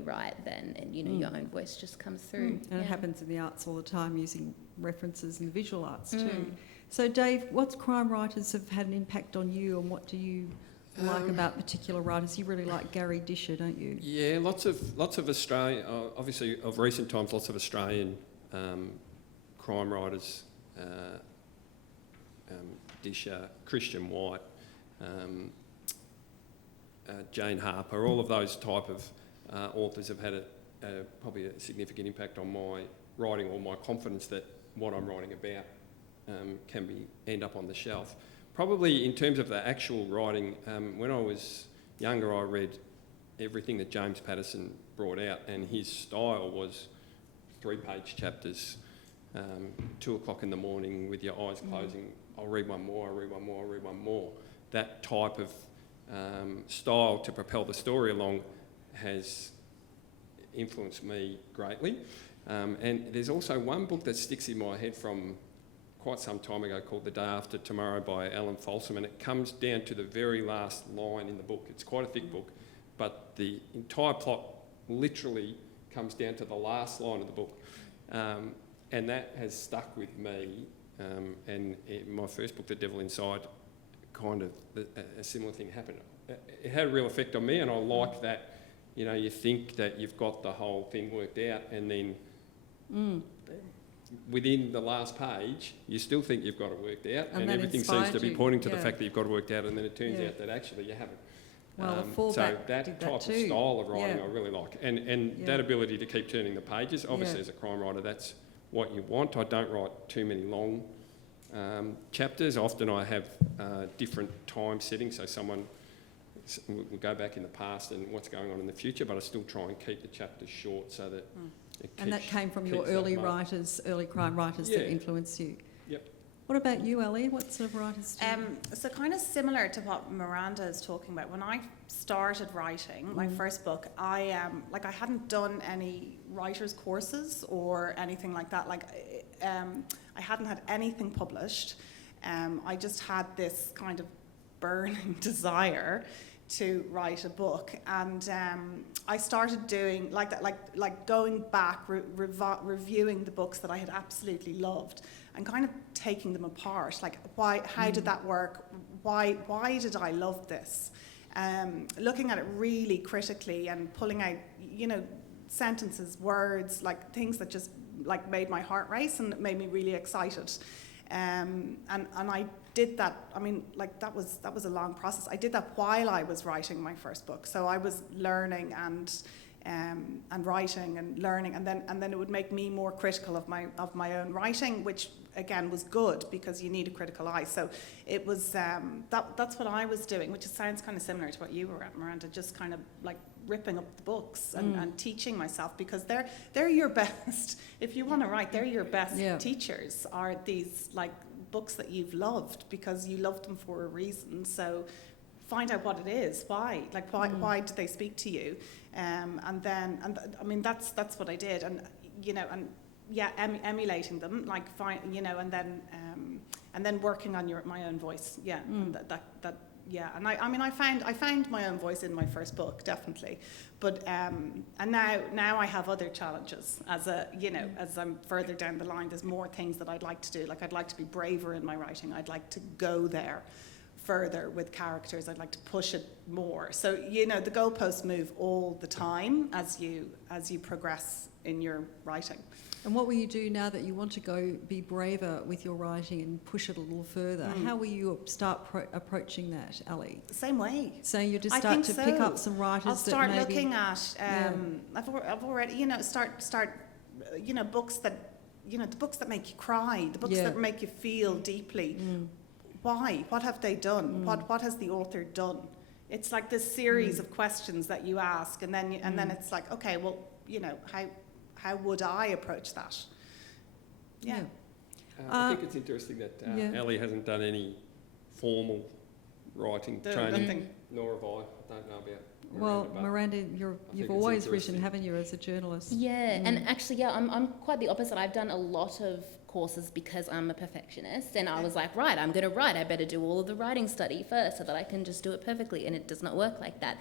write, then, and you know, your own voice just comes through. And it happens in the arts all the time, using references in the visual arts too. So Dave, what crime writers have had an impact on you, and what do you like about particular writers? You really like Gary Disher, don't you? Yeah, lots of Australian, obviously of recent times, lots of Australian crime writers, Disher, Christian White, Jane Harper, all of those type of authors have had probably a significant impact on my writing, or my confidence that what I'm writing about can end up on the shelf. Probably in terms of the actual writing, when I was younger, I read everything that James Patterson brought out, and his style was 3-page chapters, 2 o'clock in the morning with your eyes closing, I'll read one more, I'll read one more, I'll read one more. That type of style to propel the story along has influenced me greatly. And there's also one book that sticks in my head from quite some time ago called The Day After Tomorrow by Alan Folsom, and it comes down to the very last line in the book. It's quite a thick book, but the entire plot literally comes down to the last line of the book. And that has stuck with me. And in my first book, The Devil Inside, kind of a similar thing happened. It had a real effect on me, and I like that, you know, you think that you've got the whole thing worked out, and then within the last page, you still think you've got it worked out, and everything seems to be pointing to the fact that you've got it worked out, and then it turns out that actually you haven't. Well, Fallback so that did type that of too. style of writing I really like, and that ability to keep turning the pages. Obviously, as a crime writer, that's what you want. I don't write too many long chapters. Often I have different time settings, so someone will go back in the past and what's going on in the future, but I still try and keep the chapters short so that it keeps, and that came from your keeps early that mark. writers, early crime writers that influenced you. Yep. What about you, Ellie? What sort of writers do you... So kind of similar to what Miranda is talking about. When I started writing my first book, I hadn't done any writers' courses or anything like that. I hadn't had anything published. I just had this kind of burning desire to write a book, and I started doing like going back, reviewing the books that I had absolutely loved, and kind of taking them apart. Like, how did that work? Why did I love this? Looking at it really critically and pulling out, you know, sentences, words, like things that just like made my heart race and made me really excited. And I did that. I mean, like that was a long process. I did that while I was writing my first book. So I was learning and writing and learning, and then it would make me more critical of my own writing, which again was good because you need a critical eye. So it was that's what I was doing, which sounds kind of similar to what you were at, Miranda, just kind of like ripping up the books and teaching myself, because they're your best. If you want to write, they're your best teachers, are these like books that you've loved because you loved them for a reason. So find out what it is, why did they speak to you, and I mean that's what I did, and you know, and emulating them, like you know, and then working on my own voice, and that and I mean I found my own voice in my first book, definitely, but and now I have other challenges as I'm further down the line. There's more things that I'd like to do. Like I'd like to be braver in my writing. I'd like to go there further with characters. I'd like to push it more. So you know, the goalposts move all the time as you progress in your writing. And what will you do now that you want to go be braver with your writing and push it a little further? How will you start approaching that, Ellie? Same way. So you just start to pick up some writers. I'll start that maybe, looking at. I've already, you know, start. You know, books that, you know, the books that make you cry, the books that make you feel deeply. Why? What have they done? What has the author done? It's like this series of questions that you ask, and then then it's like, okay, well, you know, how would I approach that? Yeah. I think it's interesting that Ellie hasn't done any formal writing training, nor have I. I don't know about Miranda. Well, Miranda, you've always written, haven't you, as a journalist? Yeah, and actually, I'm quite the opposite. I've done a lot of courses because I'm a perfectionist, and I was like, right, I'm going to write. I better do all of the writing study first so that I can just do it perfectly, and it does not work like that.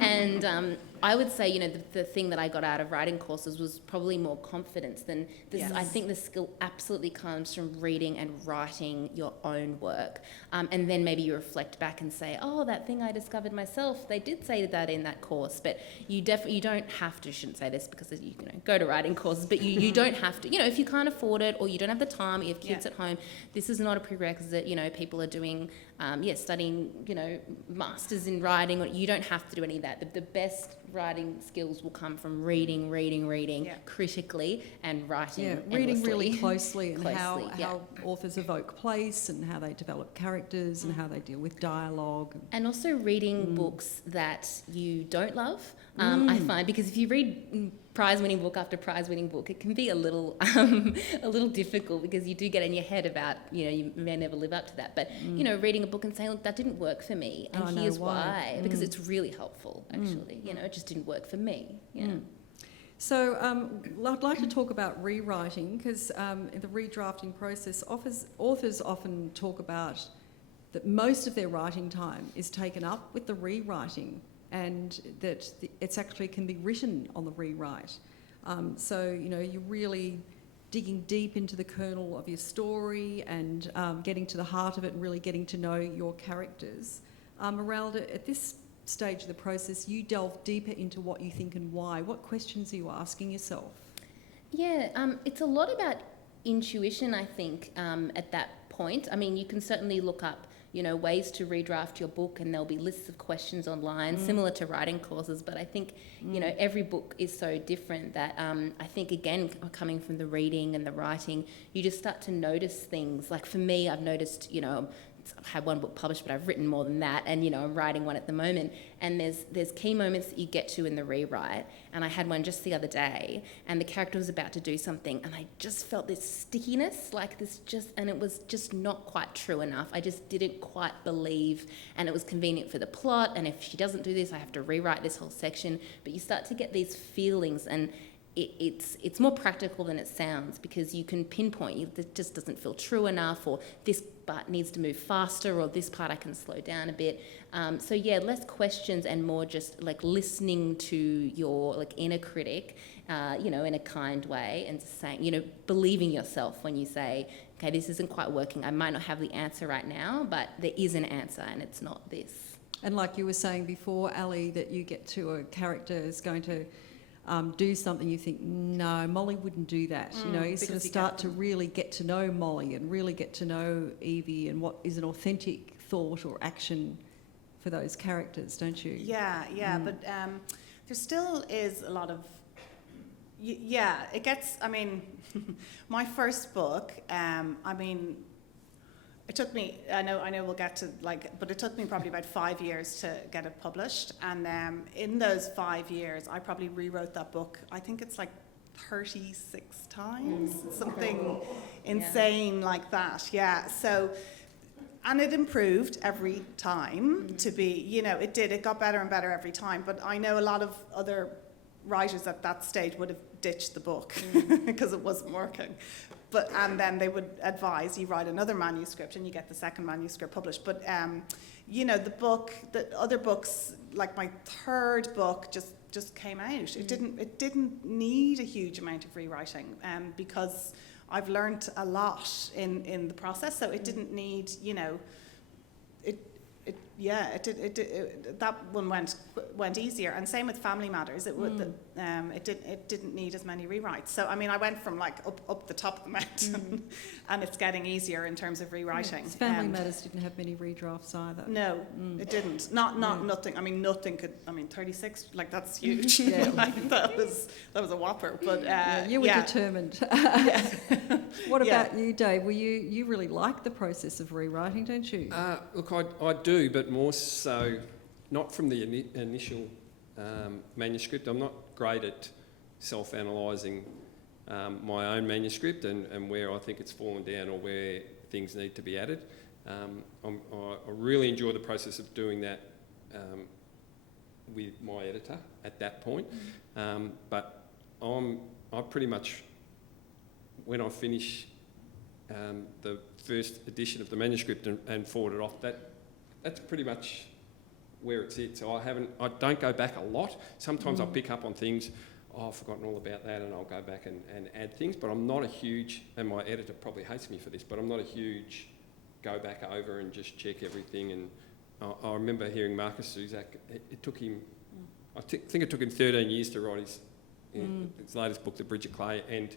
And I would say, you know, the thing that I got out of writing courses was probably more confidence than this. Yes. I think the skill absolutely comes from reading and writing your own work, and then maybe you reflect back and say, oh, that thing I discovered myself, they did say that in that course, but you don't have to. Shouldn't say this because you know, go to writing courses, but you don't have to. You know, if you can't afford it or you don't have the time, or you have kids at home, this is not a prerequisite. You know, people are doing studying, masters in writing, or you don't have to do any of that. The best writing skills will come from reading critically and writing reading endlessly. really closely and Closely, how authors evoke place and how they develop characters and how they deal with dialogue. And also reading books that you don't love, I find, because if you read prize-winning book after prize-winning book, it can be a little difficult, because you do get in your head about, you may never live up to that. But, reading a book and saying, look, that didn't work for me, and here's why. Because it's really helpful, actually. It just didn't work for me. So I'd like to talk about rewriting, because in the redrafting process, authors often talk about that most of their writing time is taken up with the rewriting, and that it's actually can be written on the rewrite. So, you're really digging deep into the kernel of your story and getting to the heart of it and really getting to know your characters. Meralda, at this stage of the process, you delve deeper into what you think and why. What questions are you asking yourself? Yeah, it's a lot about intuition, I think, at that point. I mean, you can certainly look up ways to redraft your book, and there'll be lists of questions online, similar to writing courses. But I think, every book is so different that I think, again, coming from the reading and the writing, you just start to notice things. Like for me, I've noticed, I've had one book published, but I've written more than that, and I'm writing one at the moment. And there's key moments that you get to in the rewrite, and I had one just the other day, and the character was about to do something, and I just felt this stickiness, and it was just not quite true enough. I just didn't quite believe, and it was convenient for the plot. And if she doesn't do this, I have to rewrite this whole section. But you start to get these feelings, and it's more practical than it sounds, because you can pinpoint it just doesn't feel true enough, or this part needs to move faster, or this part I can slow down a bit. So less questions and more just like listening to your inner critic, in a kind way, and just saying, believing yourself when you say, okay, this isn't quite working. I might not have the answer right now, but there is an answer, and it's not this. And like you were saying before, Ellie, that you get to a character is going to do something, you think, no, Molly wouldn't do that. You sort of start to really get to know Molly and really get to know Evie and what is an authentic thought or action for those characters, don't you? Yeah, but there still is a lot of, it gets, my first book, it took me, I know we'll get to but it took me probably about 5 years to get it published. And in those 5 years, I probably rewrote that book, I think it's 36 times, something insane like that. Yeah, so, and it improved every time to be, it got better and better every time. But I know a lot of other writers at that stage would have ditched the book because it wasn't working. And then they would advise you write another manuscript and you get the second manuscript published. But the other books, like my third book, just came out. It didn't need a huge amount of rewriting, because I've learned a lot in the process. So it didn't need, that one went easier, and same with Family Matters. It didn't need as many rewrites. So I went from up the top of the mountain, and it's getting easier in terms of rewriting. Family Matters didn't have many redrafts either. No, it didn't. Nothing. Nothing could. 36. That's huge. Yeah. that was a whopper. But you were determined. What about you, Dave? You really like the process of rewriting, don't you? Look, I do, but more so not from the initial manuscript. I'm not great at self-analysing my own manuscript and where I think it's fallen down or where things need to be added. I really enjoy the process of doing that with my editor at that point. But I pretty much, when I finish the first edition of the manuscript and forward it off, that's pretty much where it's at. So I don't go back a lot. Sometimes I'll pick up on things, I've forgotten all about that, and I'll go back and add things, but I'm not a huge, and my editor probably hates me for this, but I'm not a huge go back over and just check everything. And I remember hearing Marcus Zuzak, it took him, I think it took him 13 years to write his latest book, The Bridge of Clay, and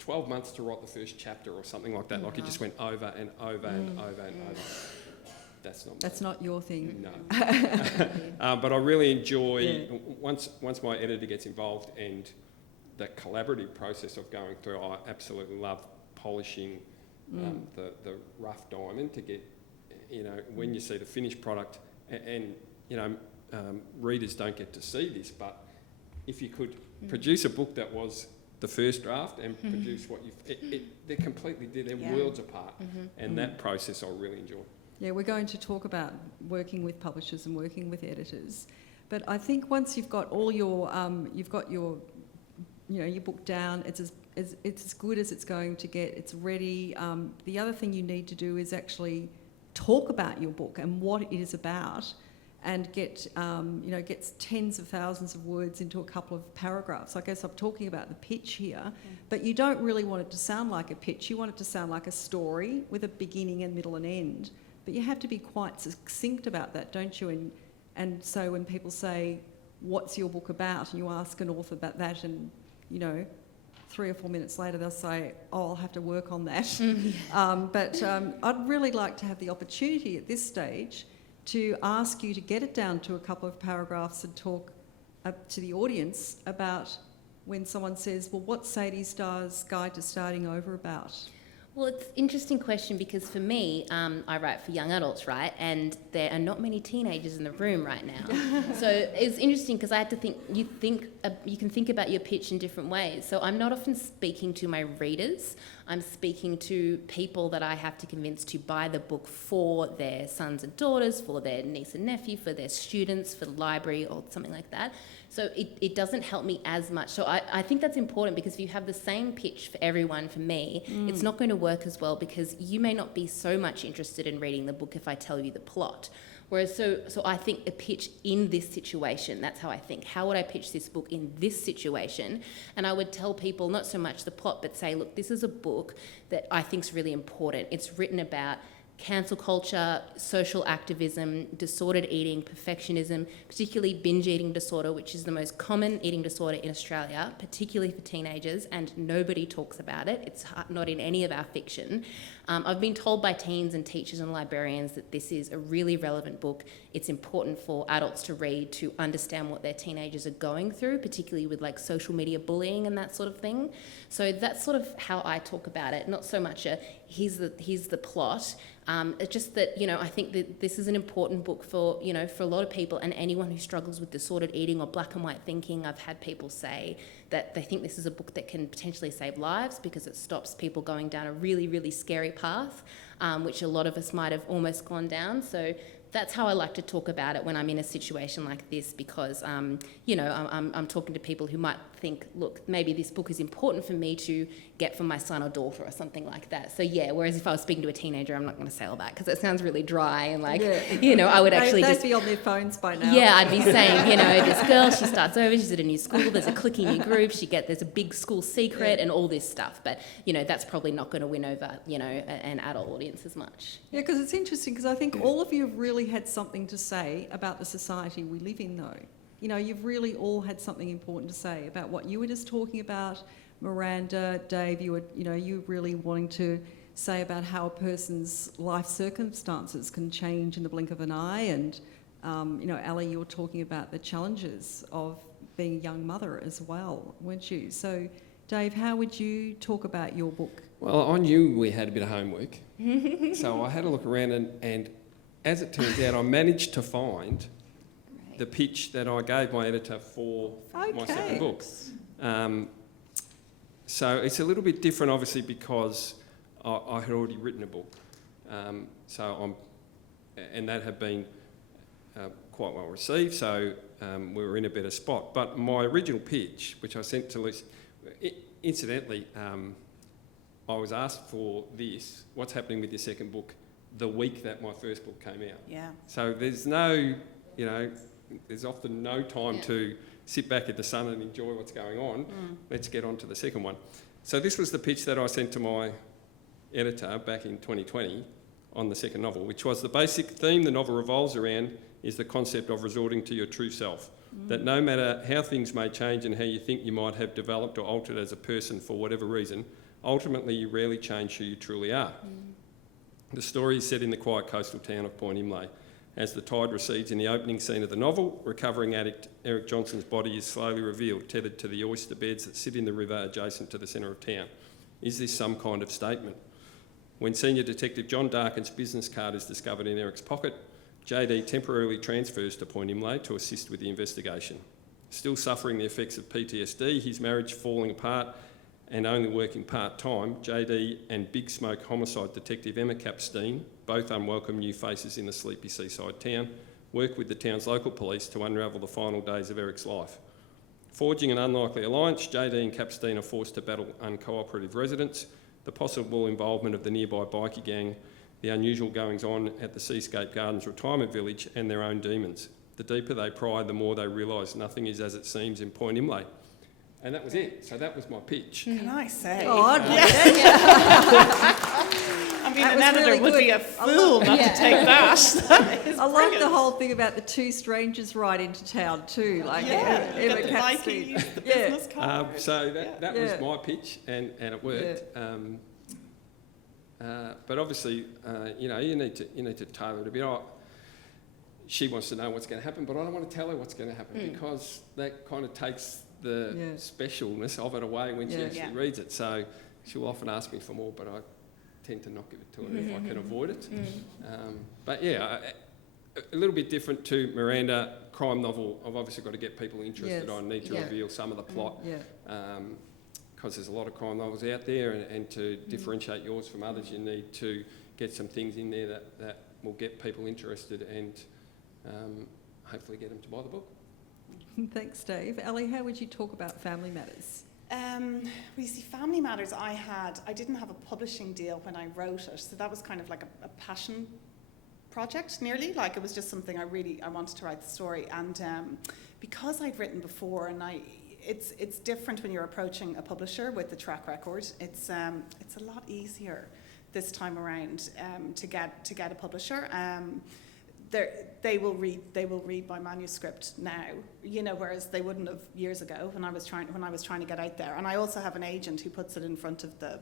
12 months to write the first chapter or something like that. He just went over and over and over and over. That's not your thing. No. But I really enjoy, Yeah. once my editor gets involved and that collaborative process of going through, I absolutely love polishing the rough diamond to get, when you see the finished product, and readers don't get to see this, but if you could produce a book that was the first draft and produce what they're completely, they're worlds apart, and that process I really enjoy. Yeah, we're going to talk about working with publishers and working with editors, but I think once you've got all your, your book down, it's as good as it's going to get. It's ready. The other thing you need to do is actually talk about your book and what it is about, and get tens of thousands of words into a couple of paragraphs. I guess I'm talking about the pitch here, but you don't really want it to sound like a pitch. You want it to sound like a story with a beginning and middle and end. But you have to be quite succinct about that, don't you? And so when people say, what's your book about? And you ask an author about that, and, 3 or 4 minutes later they'll say, oh, I'll have to work on that. But I'd really like to have the opportunity at this stage to ask you to get it down to a couple of paragraphs and talk to the audience about when someone says, well, what's Sadie Starr's Guide to Starting Over about? Well, it's an interesting question because for me, I write for young adults, right? And there are not many teenagers in the room right now. So it's interesting because I had to think, you can think about your pitch in different ways. So I'm not often speaking to my readers. I'm speaking to people that I have to convince to buy the book for their sons and daughters, for their niece and nephew, for their students, for the library or something like that. So it doesn't help me as much. So I think that's important because if you have the same pitch for everyone, for me, it's not going to work as well because you may not be so much interested in reading the book if I tell you the plot. Whereas, so I think a pitch in this situation, that's how I think. How would I pitch this book in this situation? And I would tell people not so much the plot, but say, look, this is a book that I think is really important. It's written about cancel culture, social activism, disordered eating, perfectionism, particularly binge eating disorder, which is the most common eating disorder in Australia, particularly for teenagers, and nobody talks about it. It's not in any of our fiction. I've been told by teens and teachers and librarians that this is a really relevant book. It's important for adults to read to understand what their teenagers are going through, particularly with like social media bullying and that sort of thing. So that's sort of how I talk about it, not so much here's the plot. It's just that, I think that this is an important book for, for a lot of people and anyone who struggles with disordered eating or black and white thinking. I've had people say that they think this is a book that can potentially save lives because it stops people going down a really, really scary path, which a lot of us might have almost gone down. So that's how I like to talk about it when I'm in a situation like this because, I'm talking to people who might think, look, maybe this book is important for me to get for my son or daughter or something like that. So, yeah, whereas if I was speaking to a teenager, I'm not going to say all that because it sounds really dry and like, I would actually They'd be on their phones by now. Yeah, I'd be saying, this girl, she starts over, she's at a new school, there's a clicky new group, there's a big school secret and all this stuff. But, that's probably not going to win over, an adult audience as much. Yeah, because it's interesting because I think all of you have really had something to say about the society we live in, though. You've really all had something important to say about what you were just talking about. Miranda, Dave, you were really wanting to say about how a person's life circumstances can change in the blink of an eye. And, Ellie, you were talking about the challenges of being a young mother as well, weren't you? So, Dave, how would you talk about your book? Well, I knew we had a bit of homework. So I had a look around and as it turns out, I managed to find the pitch that I gave my editor for my second book. So it's a little bit different, obviously, because I had already written a book. And that had been quite well received, so we were in a better spot. But my original pitch, which I sent to Lucy, incidentally, I was asked for this, what's happening with your second book, the week that my first book came out. Yeah. So there's there's often no time to sit back in the sun and enjoy what's going on. Let's get on to the second one. So this was the pitch that I sent to my editor back in 2020 on the second novel, which was the basic theme the novel revolves around is the concept of resorting to your true self. That no matter how things may change and how you think you might have developed or altered as a person for whatever reason, ultimately you rarely change who you truly are. The story is set in the quiet coastal town of Point Imlay. As the tide recedes in the opening scene of the novel, recovering addict Eric Johnson's body is slowly revealed, tethered to the oyster beds that sit in the river adjacent to the centre of town. Is this some kind of statement? When Senior Detective John Darkin's business card is discovered in Eric's pocket, JD temporarily transfers to Point Imlay to assist with the investigation. Still suffering the effects of PTSD, his marriage falling apart and only working part-time, JD and Big Smoke homicide detective Emma Capstein, both unwelcome new faces in the sleepy seaside town, work with the town's local police to unravel the final days of Eric's life. Forging an unlikely alliance, JD and Capstein are forced to battle uncooperative residents, the possible involvement of the nearby bikie gang, the unusual goings-on at the Seascape Gardens retirement village, and their own demons. The deeper they pry, the more they realise nothing is as it seems in Point Imlay. And that was it. So that was my pitch. Can I say? Oh, I'd like that, I mean, That an was editor really would be a good. fool not to take that. That is I like brilliant. the whole thing about the two strangers ride into town too. Like Yeah, Emma get the Capstein. bikie, the Yeah. business card. So that Yeah. was my pitch, and it worked. But obviously, you need to tailor it a bit. She wants to know what's going to happen, but I don't want to tell her what's going to happen because that kind of takes the specialness of it away when she actually reads it. So she'll often ask me for more, but I tend to not give it to her if I can avoid it. But yeah, a little bit different to Miranda. Crime novel, I've obviously got to get people interested. I need to reveal some of the plot. Because there's a lot of crime novels out there, and to differentiate yours from others, you need to get some things in there that will get people interested and hopefully get them to buy the book. Thanks, Dave. Ellie, how would you talk about Family Matters? Well, you see, Family Matters, I didn't have a publishing deal when I wrote it, so that was kind of like a passion project, nearly. Like, it was just something I wanted to write the story, and because I'd written before, and it's different when you're approaching a publisher with the track record. It's a lot easier this time around to get a publisher. They will read my manuscript now, whereas they wouldn't have years ago when I was trying to get out there. And I also have an agent who puts it in front of the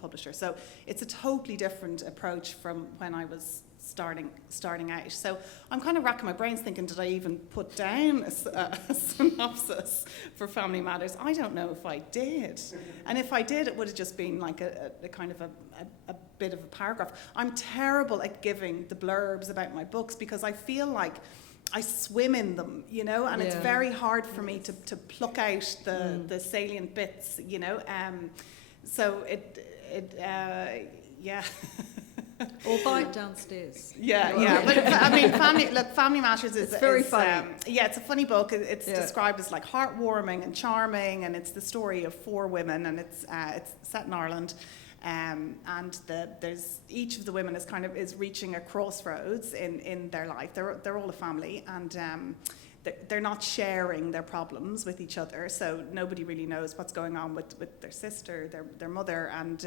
publisher. So it's a totally different approach from when I was starting out. So I'm kind of racking my brains thinking, did I even put down a synopsis for Family Matters? I don't know if I did. And if I did, it would have just been like a kind of a bit of a paragraph. I'm terrible at giving the blurbs about my books because I feel like I swim in them, and it's very hard for me to pluck out the salient bits, so yeah. Or buy it downstairs. Yeah. But I mean, Family Matters is very funny. It's a funny book. It's described as like heartwarming and charming, and it's the story of 4 women, and it's set in Ireland. And there's each of the women is reaching a crossroads in their life. They're all a family, and they're not sharing their problems with each other. So nobody really knows what's going on with their sister, their mother, and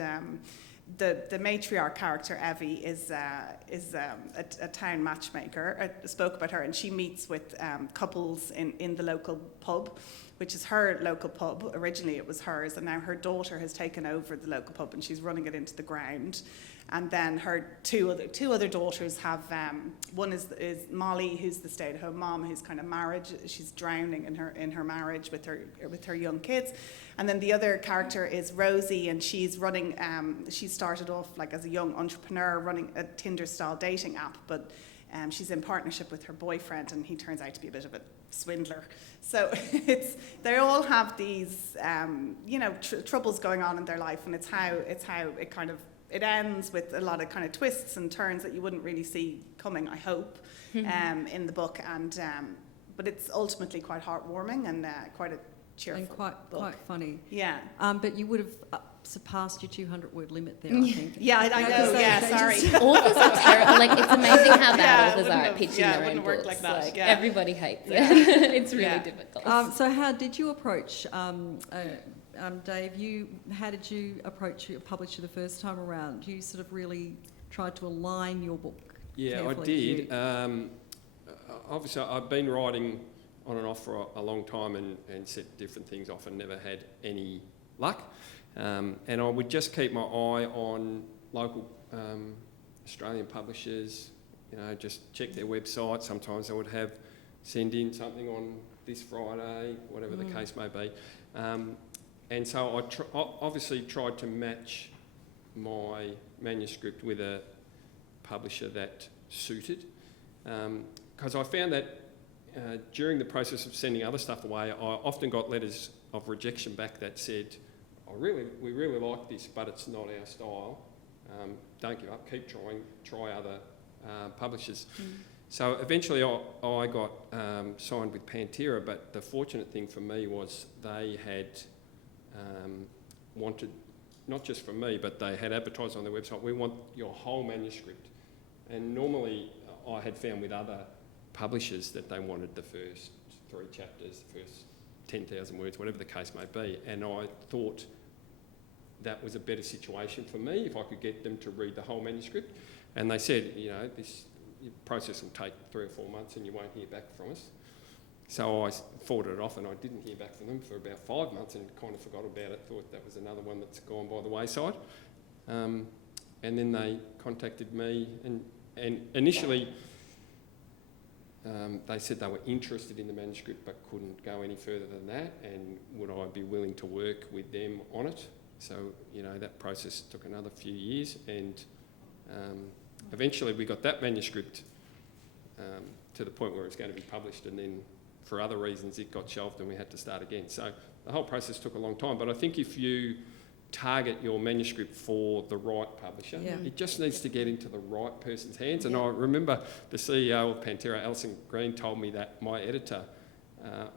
the matriarch character Evie is a town matchmaker. I spoke about her, and she meets with couples in the local pub, which is her local pub. Originally it was hers, and now her daughter has taken over the local pub and she's running it into the ground. And then her two other daughters have, one is Molly, who's the stay-at-home mom, who's kind of married. She's drowning in her marriage with her young kids. And then the other character is Rosie, and she's running. She started off like as a young entrepreneur running a Tinder-style dating app, but she's in partnership with her boyfriend, and he turns out to be a bit of a swindler. So they all have these troubles going on in their life, and it's how it kind of. It ends with a lot of kind of twists and turns that you wouldn't really see coming, I hope, in the book. And but it's ultimately quite heartwarming and quite a cheerful and quite funny. Yeah. But you would have surpassed your 200-word limit there, I think. Yeah, I know. Yeah, sorry. Authors are terrible. Like, it's amazing how bad authors are at pitching their own wouldn't work books. like that. Like, Yeah. everybody hates it. It's really difficult. So how did you approach Dave, how did you approach your publisher the first time around? You sort of really tried to align your book. Yeah, I did. Obviously, I've been writing on and off for a long time and set different things off and never had any luck. And I would just keep my eye on local Australian publishers, just check their website. Sometimes they would send in something on this Friday, whatever the case may be. And so I obviously tried to match my manuscript with a publisher that suited. Because I found that during the process of sending other stuff away, I often got letters of rejection back that said, we really like this, but it's not our style. Don't give up, keep trying, try other publishers. So eventually I got signed with Pantera, but the fortunate thing for me was they had wanted, not just from me, but they had advertised on their website, we want your whole manuscript. And normally I had found with other publishers that they wanted the first 3 chapters, the first 10,000 words, whatever the case may be. And I thought that was a better situation for me if I could get them to read the whole manuscript. And they said, this process will take 3 or 4 months and you won't hear back from us. So I forwarded it off and I didn't hear back from them for about 5 months and kind of forgot about it, thought that was another one that's gone by the wayside. And then they contacted me and initially they said they were interested in the manuscript but couldn't go any further than that, and would I be willing to work with them on it. So, that process took another few years, and eventually we got that manuscript to the point where it's going to be published, and then for other reasons it got shelved and we had to start again. So the whole process took a long time, but I think if you target your manuscript for the right publisher, it just needs to get into the right person's hands. And I remember the CEO of Pantera, Alison Green, told me that my editor,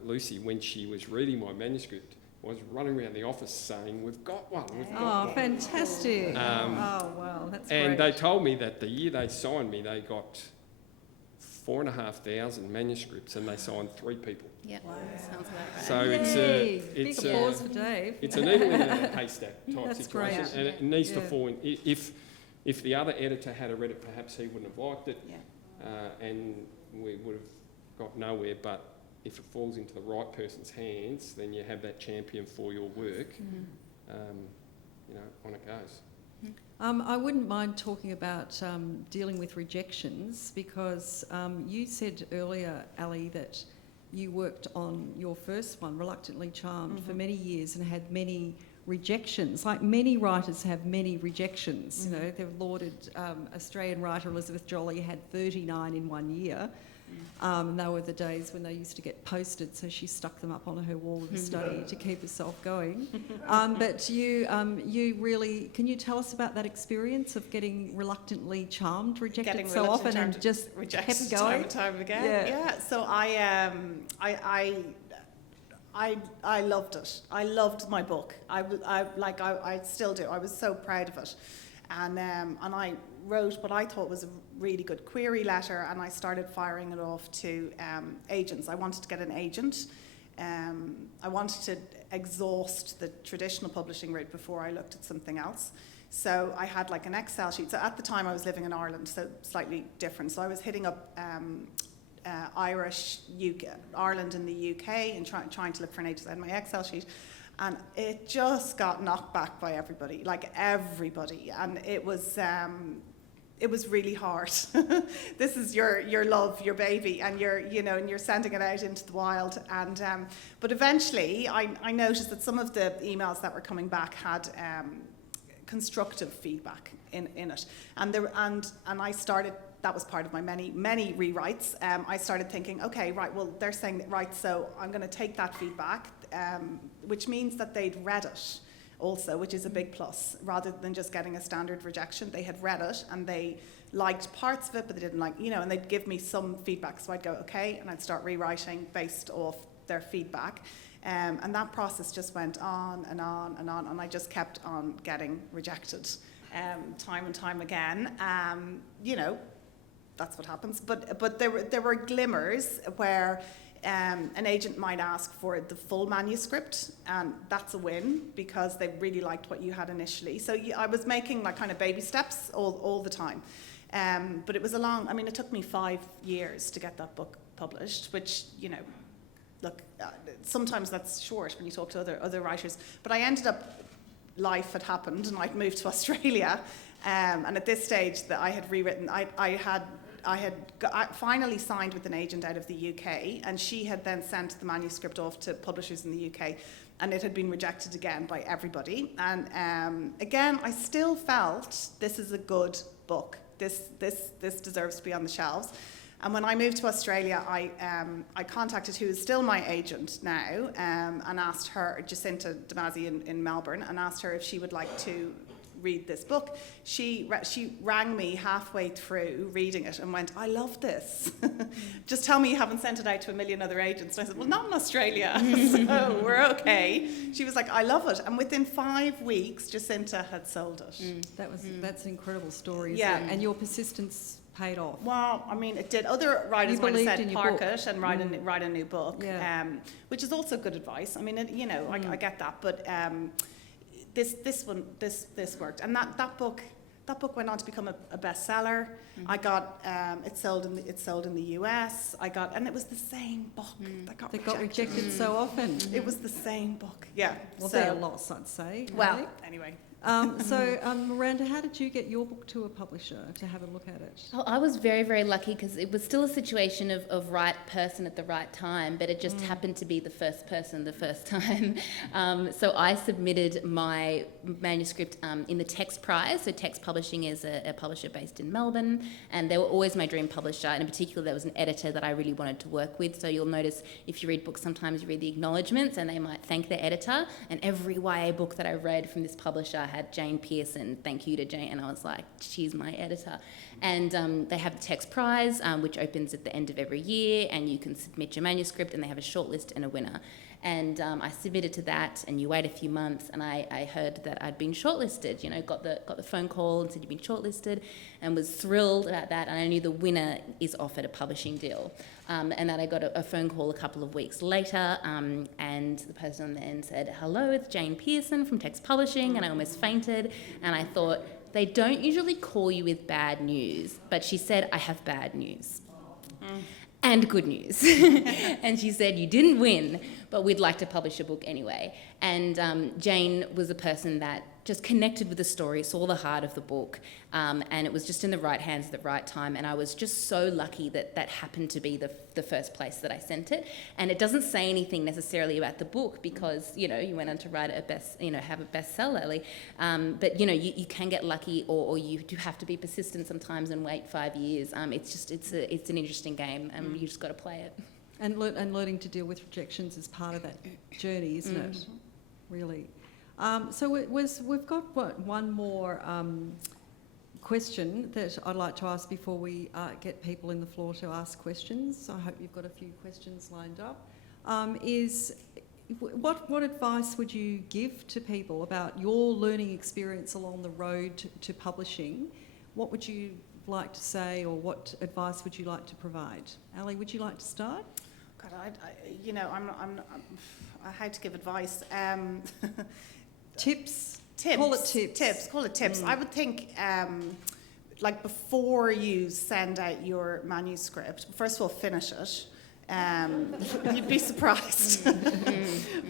Lucy, when she was reading my manuscript, was running around the office saying, we've got one. Fantastic. Wow, that's great. And they told me that the year they signed me, they got 4,500 manuscripts and they signed 3 people. Yeah, sounds about right. So big applause for Dave. It's a needle in a haystack type That's situation, great. and it needs to fall in. If the other editor had read it, perhaps he wouldn't have liked it, and we would have got nowhere. But if it falls into the right person's hands, then you have that champion for your work. On it goes. I wouldn't mind talking about dealing with rejections, because you said earlier, Ellie, that you worked on your first one, Reluctantly Charmed, for many years and had many rejections. Like many writers have many rejections. They've lauded Australian writer Elizabeth Joly had 39 in 1 year. They were the days when they used to get posted, so she stuck them up on her wall of the study to keep herself going. But you really, can you tell us about that experience of getting reluctantly charmed, rejected so often, and just kept going? Time and time again. Yeah. So I loved it. I loved my book. I still do. I was so proud of it, and I wrote what I thought was a really good query letter, and I started firing it off to agents. I wanted to get an agent. I wanted to exhaust the traditional publishing route before I looked at something else. So I had like an Excel sheet. So at the time I was living in Ireland, so slightly different. So I was hitting up Irish, UK, Ireland and the UK and trying to look for an agent. I had my Excel sheet. And it just got knocked back by everybody, and it was really hard. This is your love, your baby, and you're sending it out into the wild. And but eventually, I noticed that some of the emails that were coming back had constructive feedback in it, and I started. That was part of my many rewrites. I started thinking, okay, right, well, they're saying that, right, so I'm going to take that feedback, which means that they'd read it also, which is a big plus. Rather than just getting a standard rejection, they had read it and they liked parts of it, but they didn't like, and they'd give me some feedback. So I'd go, okay, and I'd start rewriting based off their feedback. And that process just went on and on and on, and I just kept on getting rejected time and time again. That's what happens. But there were glimmers where an agent might ask for the full manuscript, and that's a win because they really liked what you had initially. So I was making like kind of baby steps all the time. But it was it took me 5 years to get that book published, which, look, sometimes that's short when you talk to other writers. But I ended up, life had happened and I'd moved to Australia, And at this stage that I had rewritten, I finally signed with an agent out of the UK, and she had then sent the manuscript off to publishers in the UK, and it had been rejected again by everybody. And again, I still felt this is a good book. This deserves to be on the shelves. And when I moved to Australia, I contacted who is still my agent now, and asked her, Jacinta Damazzi in Melbourne, and asked her if she would like to read this book. She rang me halfway through reading it and went, I love this. Just tell me you haven't sent it out to a million other agents. And I said, well, not in Australia, so we're okay. She was like, I love it. And within 5 weeks, Jacinta had sold it. That's an incredible story, isn't Yeah. it? And your persistence paid off. Well, I mean, it did. Other writers You might have believed said in your park book. it and write a new book, Yeah. which is also good advice. I mean, I get that, but this worked, and that book went on to become a bestseller. I got it sold in the US. And it was the same book that got rejected so often. It was the same book. Yeah. Well, they're lots, I'd say. Well, anyway. Miranda, how did you get your book to a publisher to have a look at it? Oh, I was very, very lucky because it was still a situation of right person at the right time, but it just happened to be the first person the first time. So I submitted my manuscript in the Text Prize. So Text Publishing is a publisher based in Melbourne, and they were always my dream publisher. And in particular, there was an editor that I really wanted to work with. So you'll notice if you read books, sometimes you read the acknowledgements and they might thank their editor. And every YA book that I read from this publisher had Jane Pearson, thank you to Jane, and I was like, she's my editor. And they have the Text Prize, which opens at the end of every year, and you can submit your manuscript, and they have a shortlist and a winner. And I submitted to that, and you wait a few months, and I heard that I'd been shortlisted. Got the phone call and said you'd been shortlisted, and was thrilled about that. And I knew the winner is offered a publishing deal. And then I got a phone call a couple of weeks later, and the person on the end said, hello, it's Jane Pearson from Text Publishing, and I almost fainted, and I thought, they don't usually call you with bad news, but she said, I have bad news. And good news. And she said, you didn't win, but we'd like to publish a book anyway. And Jane was a person that just connected with the story, saw the heart of the book, and it was just in the right hands at the right time. And I was just so lucky that that happened to be the first place that I sent it. And it doesn't say anything necessarily about the book because, you went on to write have a bestseller, Ellie. But, you can get lucky or you do have to be persistent sometimes and wait 5 years. It's an interesting game, and you just got to play it. And learning to deal with rejections is part of that journey, isn't it? Really. So we've got one more question that I'd like to ask before we get people in the floor to ask questions. I hope you've got a few questions lined up. What advice would you give to people about your learning experience along the road to publishing? What would you like to say, or what advice would you like to provide? Ellie, would you like to start? God, I hate to give advice. Tips. Call it tips. I would think, before you send out your manuscript, first of all, finish it. You'd be surprised.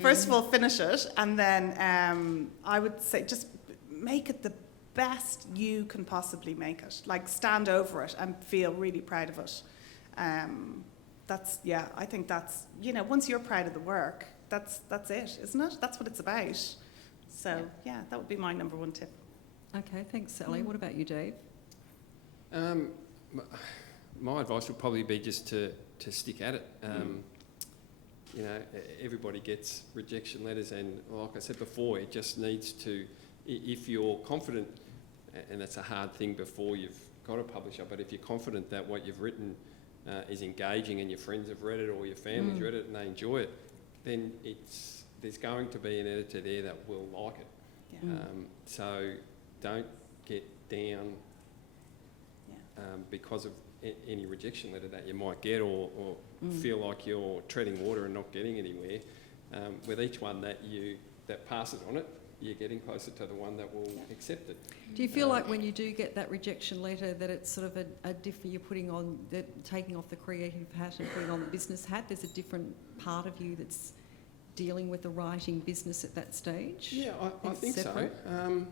First of all, finish it, and then I would say just make it the best you can possibly make it. Stand over it and feel really proud of it. I think that's, once you're proud of the work, that's it, isn't it? That's what it's about. So, that would be my number one tip. Okay, thanks, Ellie. What about you, Dave? My advice would probably be just to stick at it. Everybody gets rejection letters, and like I said before, it just needs to, if you're confident, and that's a hard thing before you've got a publisher, but if you're confident that what you've written is engaging and your friends have read it or your family's read it and they enjoy it, then there's going to be an editor there that will like it. Yeah. So don't get down because of any rejection letter that you might get, or feel like you're treading water and not getting anywhere. With each one that passes on it, you're getting closer to the one that will accept it. Do you feel like when you do get that rejection letter that it's sort of a different, you're putting on, taking off the creative hat and putting on the business hat, there's a different part of you that's dealing with the writing business at that stage? Yeah, I think separate? so.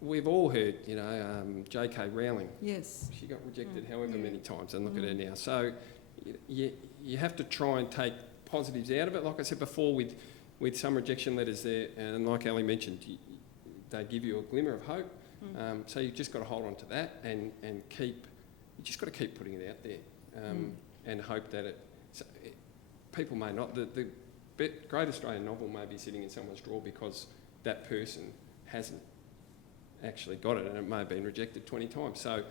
we've all heard, J.K. Rowling. Yes. She got rejected however many times, and look at her now. So you have to try and take positives out of it. Like I said before, with some rejection letters there, and like Ellie mentioned, they give you a glimmer of hope. So you've just got to hold on to that and keep. You just got to keep putting it out there, and hope that people may not. The great Australian novel may be sitting in someone's drawer because that person hasn't actually got it, and it may have been rejected 20 times. So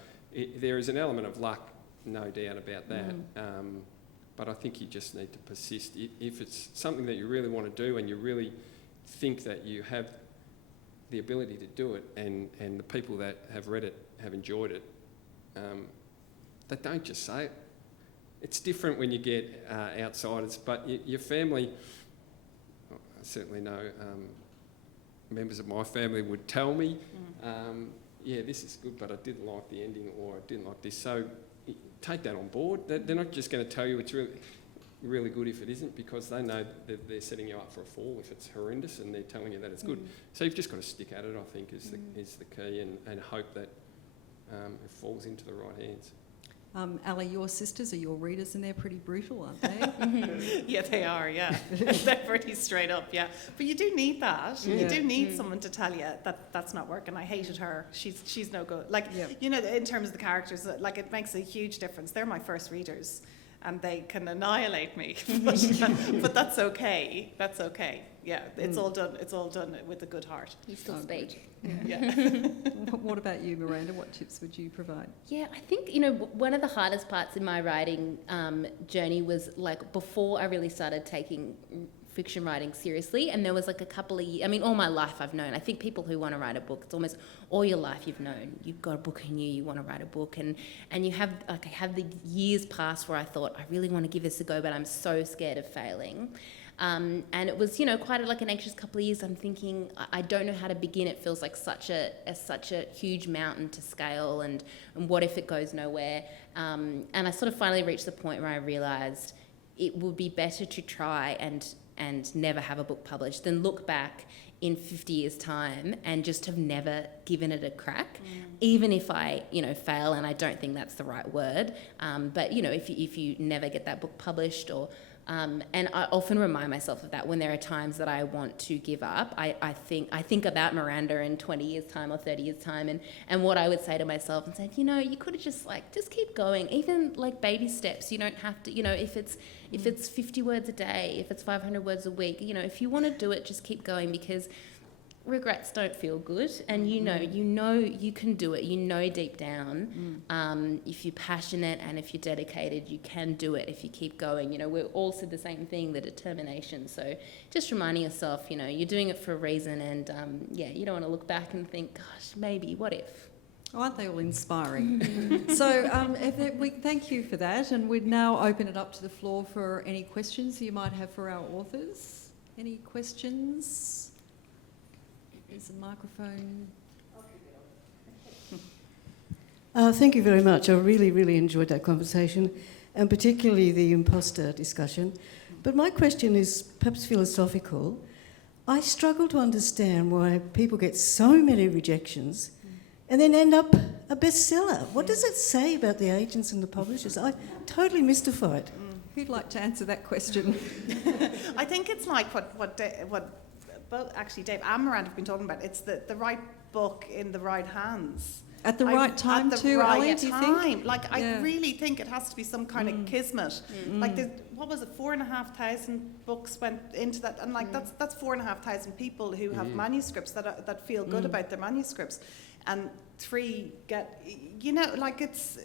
there is an element of luck, no doubt about that. But I think you just need to persist. If it's something that you really want to do and you really think that you have the ability to do it, and the people that have read it have enjoyed it, they don't just say it. It's different when you get outsiders, but your family, I certainly know members of my family would tell me, this is good, but I didn't like the ending, or I didn't like this. So take that on board. They're not just going to tell you it's really good if it isn't, because they know that they're setting you up for a fall if it's horrendous, and they're telling you that it's good. So you've just got to stick at it, I think, is the key, and hope that it falls into the right hands. Ali, your sisters are your readers, and they're pretty brutal, aren't they? Yeah, they are, yeah. They're pretty straight up, yeah. But you do need that. You do need someone to tell you that that's not working. I hated her. She's no good. Like, in terms of the characters, like, it makes a huge difference. They're my first readers, and they can annihilate me. But that's okay. That's okay. Yeah, it's all done. It's all done with a good heart. You still speak. Yeah. What about you, Miranda? What tips would you provide? Yeah, I think, one of the hardest parts in my writing journey was, like, before I really started taking fiction writing seriously, and there was like a couple of years, all my life I've known, I think people who want to write a book, it's almost all your life you've known, you've got a book in you want to write a book, and you have, like, I had the years past where I thought, I really want to give this a go, but I'm so scared of failing. And it was, quite an anxious couple of years. I'm thinking, I don't know how to begin. It feels like such a huge mountain to scale, and what if it goes nowhere? And I sort of finally reached the point where I realised it would be better to try and never have a book published than look back in 50 years' time and just have never given it a crack, even if I, fail, and I don't think that's the right word. But, if you never get that book published, or and I often remind myself of that when there are times that I want to give up. I think about Miranda in 20 years' time or 30 years' time, and what I would say to myself, and say, you could have just keep going, even like baby steps. You don't have to, if it's 50 words a day, if it's 500 words a week, if you want to do it, just keep going, because regrets don't feel good, and you can do it. Deep down, if you're passionate and if you're dedicated, you can do it if you keep going. We all said the same thing, the determination. So just reminding yourself, you're doing it for a reason, and you don't want to look back and think, gosh, maybe, what if? Aren't they all inspiring? So we thank you for that, and we'd now open it up to the floor for any questions you might have for our authors. Any questions? There's a microphone. Thank you very much. I really, really enjoyed that conversation, and particularly the imposter discussion. But my question is perhaps philosophical. I struggle to understand why people get so many rejections and then end up a bestseller. What does it say about the agents and the publishers? I'm totally mystified. Who'd like to answer that question? I think it's like what both actually Dave and Miranda have been talking about. It's the right book in the right hands. At the right time too, Ellie, do you think? Like, I really think it has to be some kind of kismet. Like, what was it, 4,500 books went into that, and like that's 4,500 people who have manuscripts that feel good about their manuscripts, and 3 get, it's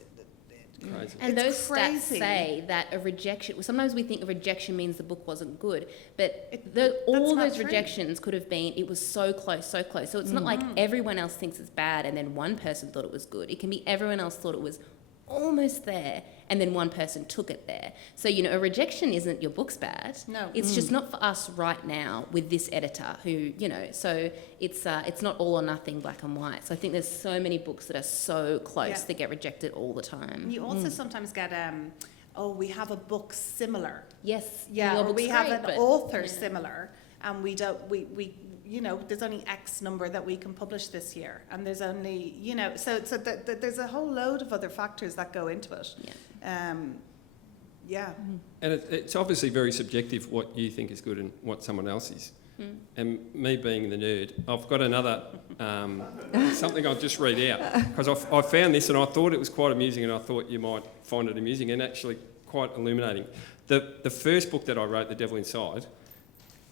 crazy. And it's those stats say that a rejection, sometimes we think a rejection means the book wasn't good, but all those rejections could have been, it was so close. So it's not like everyone else thinks it's bad and then one person thought it was good. It can be everyone else thought it was almost there, and then one person took it there. So, a rejection isn't your book's bad. No. It's just not for us right now with this editor who, so it's not all or nothing, black and white. So I think there's so many books that are so close that get rejected all the time. And you also sometimes get, we have a book similar. Yes. Yeah, or we have an author similar, and we don't, there's only X number that we can publish this year, and there's only, so there's a whole load of other factors that go into it. Yeah. And it's obviously very subjective what you think is good and what someone else is. And me being the nerd, I've got another something I'll just read out, because I found this and I thought it was quite amusing, and I thought you might find it amusing and actually quite illuminating. The first book that I wrote, The Devil Inside,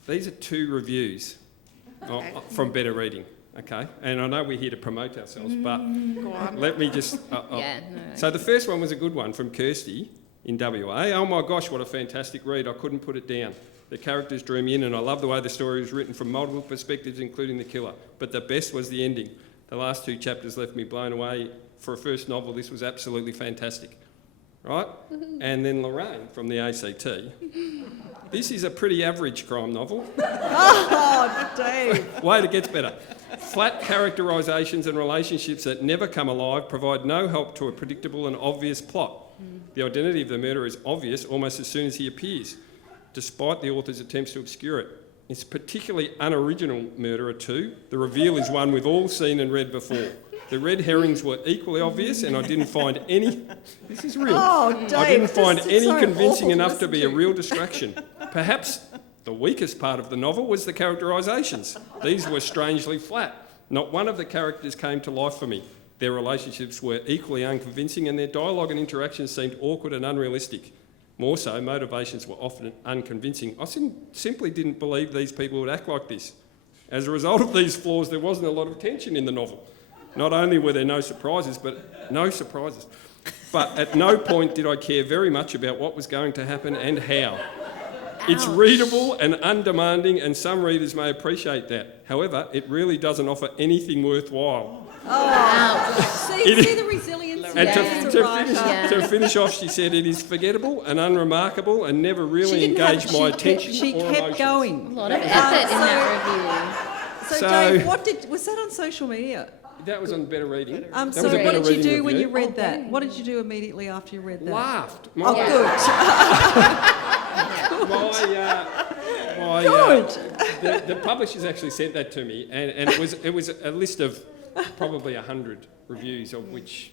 these are 2 reviews from Better Reading, okay? And I know we're here to promote ourselves, but Go on. let me just... So the first one was a good one from Kirsty in WA. Oh my gosh, what a fantastic read. I couldn't put it down. The characters drew me in, and I love the way the story was written from multiple perspectives, including the killer. But the best was the ending. The last 2 chapters left me blown away. For a first novel, this was absolutely fantastic. Right? And then Lorraine from the ACT. This is a pretty average crime novel. Oh, Dave. Wait, it gets better. Flat characterisations and relationships that never come alive provide no help to a predictable and obvious plot. The identity of the murderer is obvious almost as soon as he appears, despite the author's attempts to obscure it. It's particularly unoriginal murderer too. The reveal is one we've all seen and read before. The red herrings were equally obvious, and I didn't find any... This is real. Oh, Dave, I didn't find any so convincing awful enough to be a listen real distraction. Perhaps the weakest part of the novel was the characterisations. These were strangely flat. Not one of the characters came to life for me. Their relationships were equally unconvincing, and their dialogue and interactions seemed awkward and unrealistic. More so, motivations were often unconvincing. I simply didn't believe these people would act like this. As a result of these flaws, there wasn't a lot of tension in the novel. Not only were there no surprises, but at no point did I care very much about what was going to happen and how. It's readable and undemanding, and some readers may appreciate that. However, it really doesn't offer anything worthwhile. See the resilience. And Yeah. to finish off, she said, it is forgettable and unremarkable and never really engaged my attention She or kept emotions. going. A lot of effort in that review. So Dave, was that on social media? That was on Better Reading. So That was a what Better did you Reading do when review. you read that? What did you do immediately after you read that? Laughed. Oh, good. The publishers actually sent that to me, and it was a list of probably 100 reviews, of which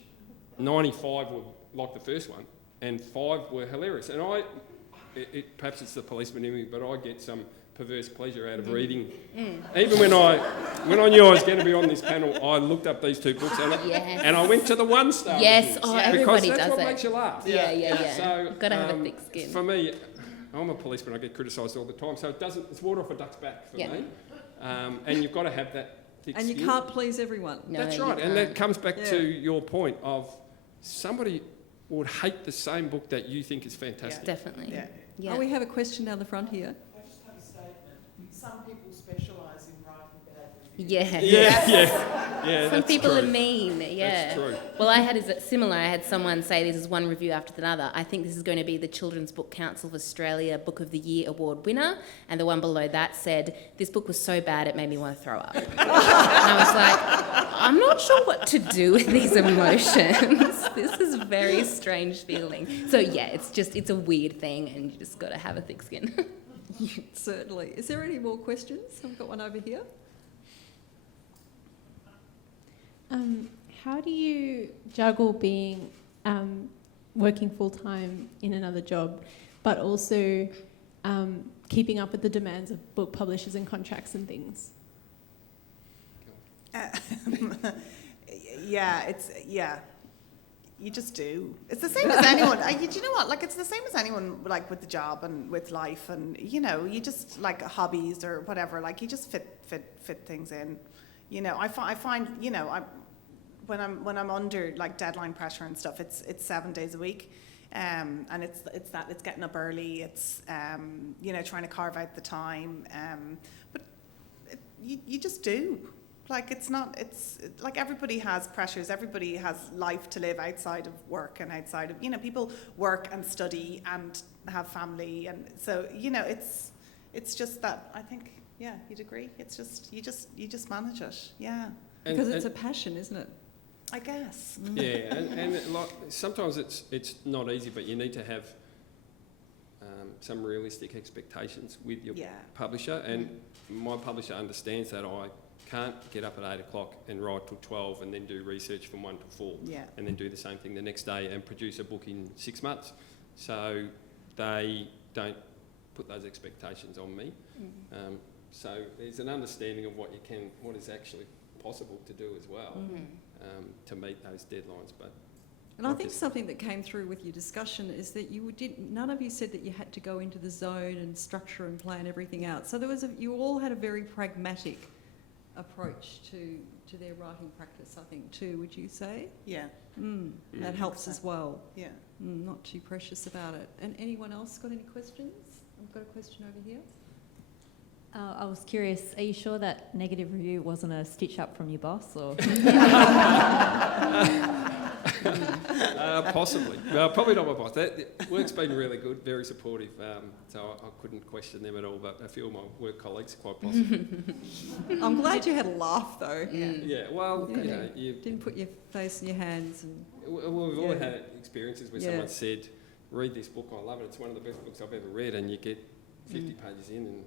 95 were like the first one, and 5 were hilarious. And perhaps it's the policeman in me, but I get some perverse pleasure out of reading. Even when I knew I was going to be on this panel, I looked up these 2 books and I went to the 1-star Yes, reviews, everybody because that's does what it. makes you laugh. Yeah. So Got to have a thick skin. For me, I'm a policeman. I get criticised all the time, so it's water off a duck's back for me. And you've got to have that thick And you skin. can't please everyone. No, That's you right, and can't. that comes back to your point of somebody would hate the same book that you think is fantastic. Definitely. Yeah. Oh, we have a question down the front here. I just have a statement. Some people specialise in writing bad reviews. Yeah, Some that's people true. are mean, That's true. Well, I had similar. I had someone say this is one review after another. I think this is going to be the Children's Book Council of Australia Book of the Year Award winner. And the one below that said, this book was so bad it made me want to throw up. And I was like, I'm not sure what to do with these emotions. This is a very strange feeling. So yeah, it's a weird thing, and you just got to have a thick skin. Certainly. Is there any more questions? I've got one over here. How do you juggle being working full-time in another job, but also keeping up with the demands of book publishers and contracts and things? You just do. It's the same as anyone. You know what? Like, it's the same as anyone, like, with the job and with life, and you just, like, hobbies or whatever. Like, you just fit things in. I find when I'm under, like, deadline pressure and stuff, it's 7 days a week, and it's getting up early. It's trying to carve out the time, but you just do. Like, it's like everybody has pressures, everybody has life to live outside of work and outside of, people work and study and have family, and so, it's just that, I think, you'd agree, it's just, you just manage it, Because it's a passion, isn't it? I guess. Yeah, and like, sometimes it's not easy, but you need to have some realistic expectations with your Yeah. publisher, and my publisher understands that I can't get up at 8 o'clock and write till 12 and then do research from 1 to 4 Yeah. and then do the same thing the next day and produce a book in 6 months. So they don't put those expectations on me. So there's an understanding of what is actually possible to do as well, to meet those deadlines. But And I think something that came through with your discussion is that none of you said that you had to go into the zone and structure and plan everything out. So you all had a very pragmatic approach to their writing practice, I think, too, would you say? Yeah. That helps as well. Yeah. Not too precious about it. And anyone else got any questions? I've got a question over here. I was curious, are you sure that negative review wasn't a stitch up from your boss? Or possibly. Well, probably not my boss. Work's been really good, very supportive, so I couldn't question them at all, but a few of my work colleagues are quite possible. I'm glad you had a laugh, though. Yeah, well, you Didn't put your face in your hands. And well, we've all had experiences where someone said, read this book, I love it, it's one of the best books I've ever read, and you get 50 pages in and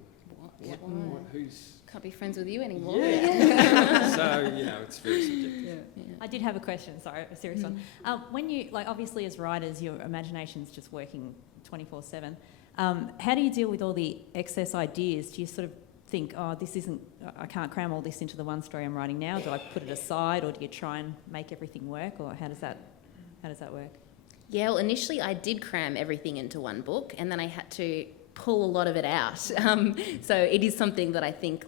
who's... Can't be friends with you anymore. Yeah. So, it's very subjective. yeah. I did have a question, sorry, a serious one. When you, obviously as writers, your imagination's just working 24/7. How do you deal with all the excess ideas? Do you sort of think, I can't cram all this into the one story I'm writing now? Do I put it aside, or do you try and make everything work, or how does that work? Yeah, well, initially I did cram everything into one book, and then I had to pull a lot of it out. So it is something that I think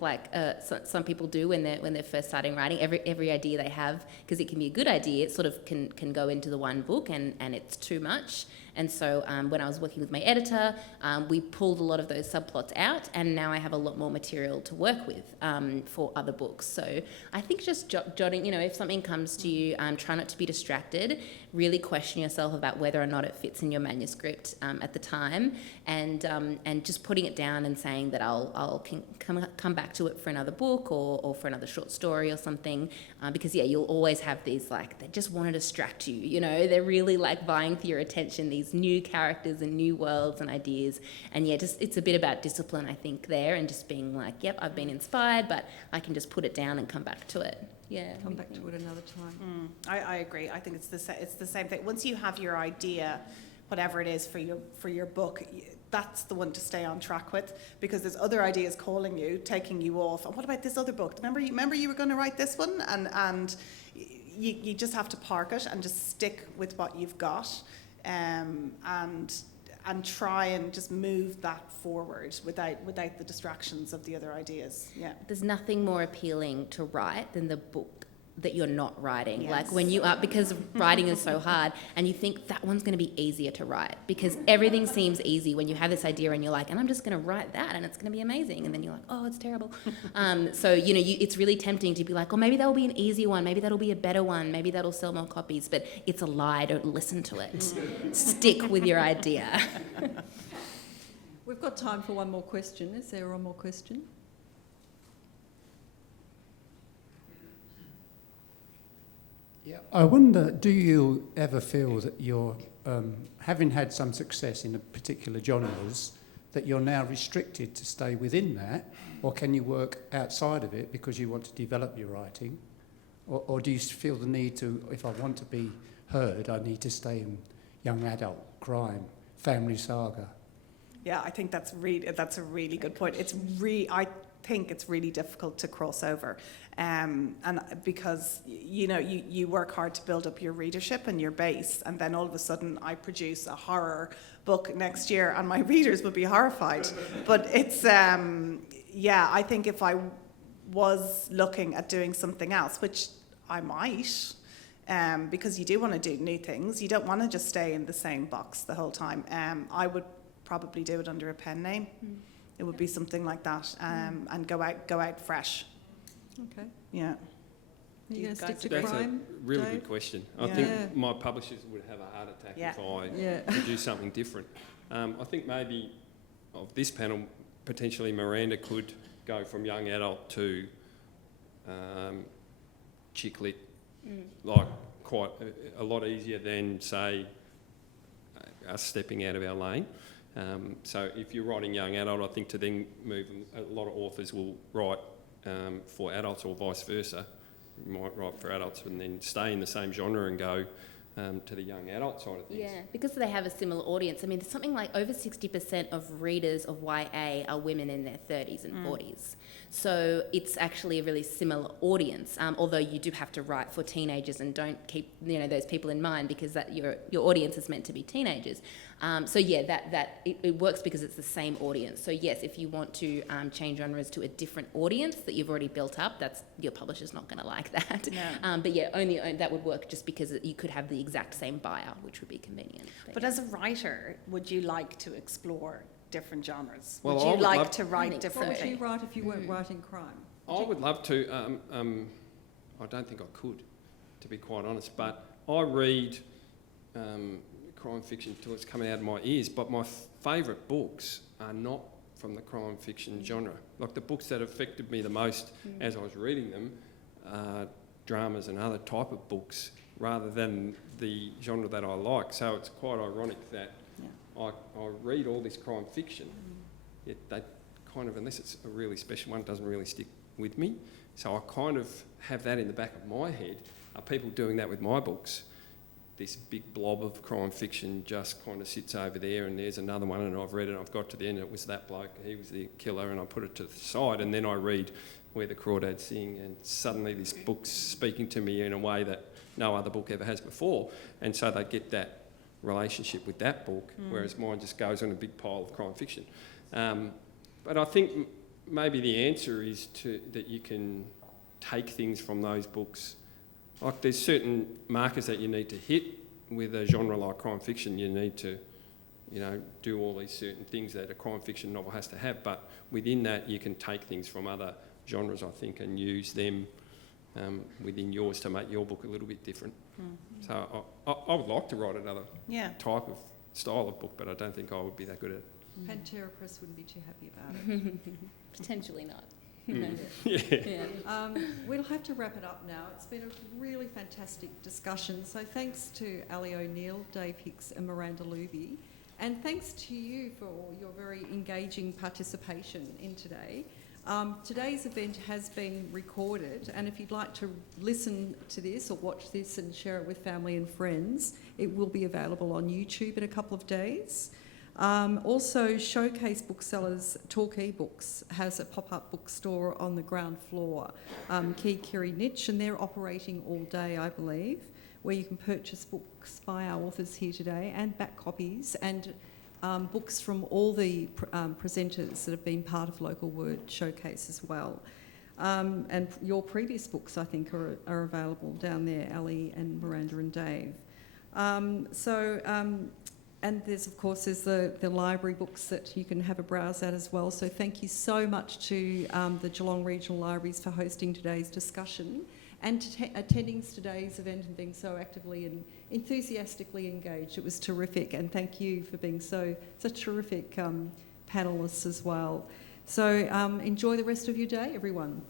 some people do when they're first starting writing. Every idea they have, because it can be a good idea, it sort of can go into the one book, and it's too much. And so when I was working with my editor, we pulled a lot of those subplots out, and now I have a lot more material to work with for other books. So I think just jotting, if something comes to you, try not to be distracted. Really question yourself about whether or not it fits in your manuscript at the time, and just putting it down and saying that I'll come back to it for another book or for another short story or something, because you'll always have these they just want to distract you. They're really vying for your attention. These new characters and new worlds and ideas, and it's a bit about discipline, I think, there, and just being yep, I've been inspired, but I can just put it down and come back to it. Yeah, Come back to it another time. I agree. I think it's the same thing. Once you have your idea, whatever it is for your book, that's the one to stay on track with, because there's other ideas calling you, taking you off. And what about this other book? Remember you were going to write this one, and you just have to park it and just stick with what you've got, and try and just move that forward without the distractions of the other ideas. Yeah. There's nothing more appealing to write than the book that you're not writing. Yes. When you are, because writing is so hard, and you think that one's going to be easier to write, because everything seems easy when you have this idea and you're and I'm just going to write that and it's going to be amazing, and then you're oh, it's terrible. So it's really tempting to be oh, maybe that'll be an easy one, maybe that'll be a better one, maybe that'll sell more copies, but it's a lie. Don't listen to it. Stick with your idea. We've got time for one more question. Is there one more question? Yeah, I wonder, do you ever feel that you're, having had some success in a particular genres, that you're now restricted to stay within that, or can you work outside of it because you want to develop your writing? Or do you feel the need to, if I want to be heard, I need to stay in young adult, crime, family saga? Yeah, I think that's a really good point. I think it's really difficult to cross over, and because you work hard to build up your readership and your base, and then all of a sudden I produce a horror book next year and my readers would be horrified. But it's I think if I was looking at doing something else, which I might, because you do want to do new things, you don't want to just stay in the same box the whole time. I would probably do it under a pen name. It would be something like that, and go out fresh. Okay. Yeah. Are you going to stick to That's crime, a really Dave? good question. Yeah. I think my publishers would have a heart attack if I could do something different. I think maybe of this panel, potentially Miranda could go from young adult to chick lit, quite a lot easier than, say, us stepping out of our lane. So if you're writing young adult, I think to then move, a lot of authors will write for adults or vice versa. You might write for adults and then stay in the same genre and go to the young adult side of things. Yeah, because they have a similar audience. I mean, there's something like over 60% of readers of YA are women in their 30s and 40s. So it's actually a really similar audience, although you do have to write for teenagers and don't keep those people in mind because that your audience is meant to be teenagers. So yeah, it works because it's the same audience. So yes, if you want to change genres to a different audience that you've already built up, your publisher's not going to like that. No. But yeah, only that would work just because you could have the exact same buyer, which would be convenient. But yeah. as a writer, would you like to explore different genres? Well, would I you would like love- to I write think so. What would differently? you write if you weren't writing crime? I would love to. I don't think I could, to be quite honest. But I read crime fiction till it's coming out of my ears. But my favourite books are not from the crime fiction genre. Like the books that affected me the most as I was reading them are dramas and other type of books rather than the genre that I like. So it's quite ironic that I read all this crime fiction, yet they kind of, unless it's a really special one, doesn't really stick with me. So I kind of have that in the back of my head. Are people doing that with my books? This big blob of crime fiction just kind of sits over there and there's another one and I've read it and I've got to the end and it was that bloke, he was the killer, and I put it to the side and then I read Where the Crawdads Sing and suddenly this book's speaking to me in a way that no other book ever has before. And so they get that relationship with that book, whereas mine just goes on a big pile of crime fiction. But I think maybe the answer is that you can take things from those books. Like there's certain markers that you need to hit with a genre like crime fiction. You need to, do all these certain things that a crime fiction novel has to have. But within that, you can take things from other genres, I think, and use them within yours to make your book a little bit different. So I would like to write another type of style of book, but I don't think I would be that good at it. Pantera Press wouldn't be too happy about it. Potentially not. Yeah. We'll have to wrap it up now. It's been a really fantastic discussion. So thanks to Ellie O'Neill, Dave Hicks and Miranda Luby. And thanks to you for your very engaging participation in today. Today's event has been recorded, and if you'd like to listen to this or watch this and share it with family and friends, it will be available on YouTube in a couple of days. Also, Showcase Booksellers Talk eBooks has a pop-up bookstore on the ground floor, Key Kiri Niche, and they're operating all day, I believe, where you can purchase books by our authors here today and back copies and books from all the presenters that have been part of Local Word Showcase as well. And your previous books, I think, are available down there, Ellie and Miranda and Dave. And there's, of course, the library books that you can have a browse at as well. So thank you so much to the Geelong Regional Libraries for hosting today's discussion and attending today's event and being so actively and enthusiastically engaged. It was terrific, and thank you for being such terrific panellists as well. So enjoy the rest of your day, everyone.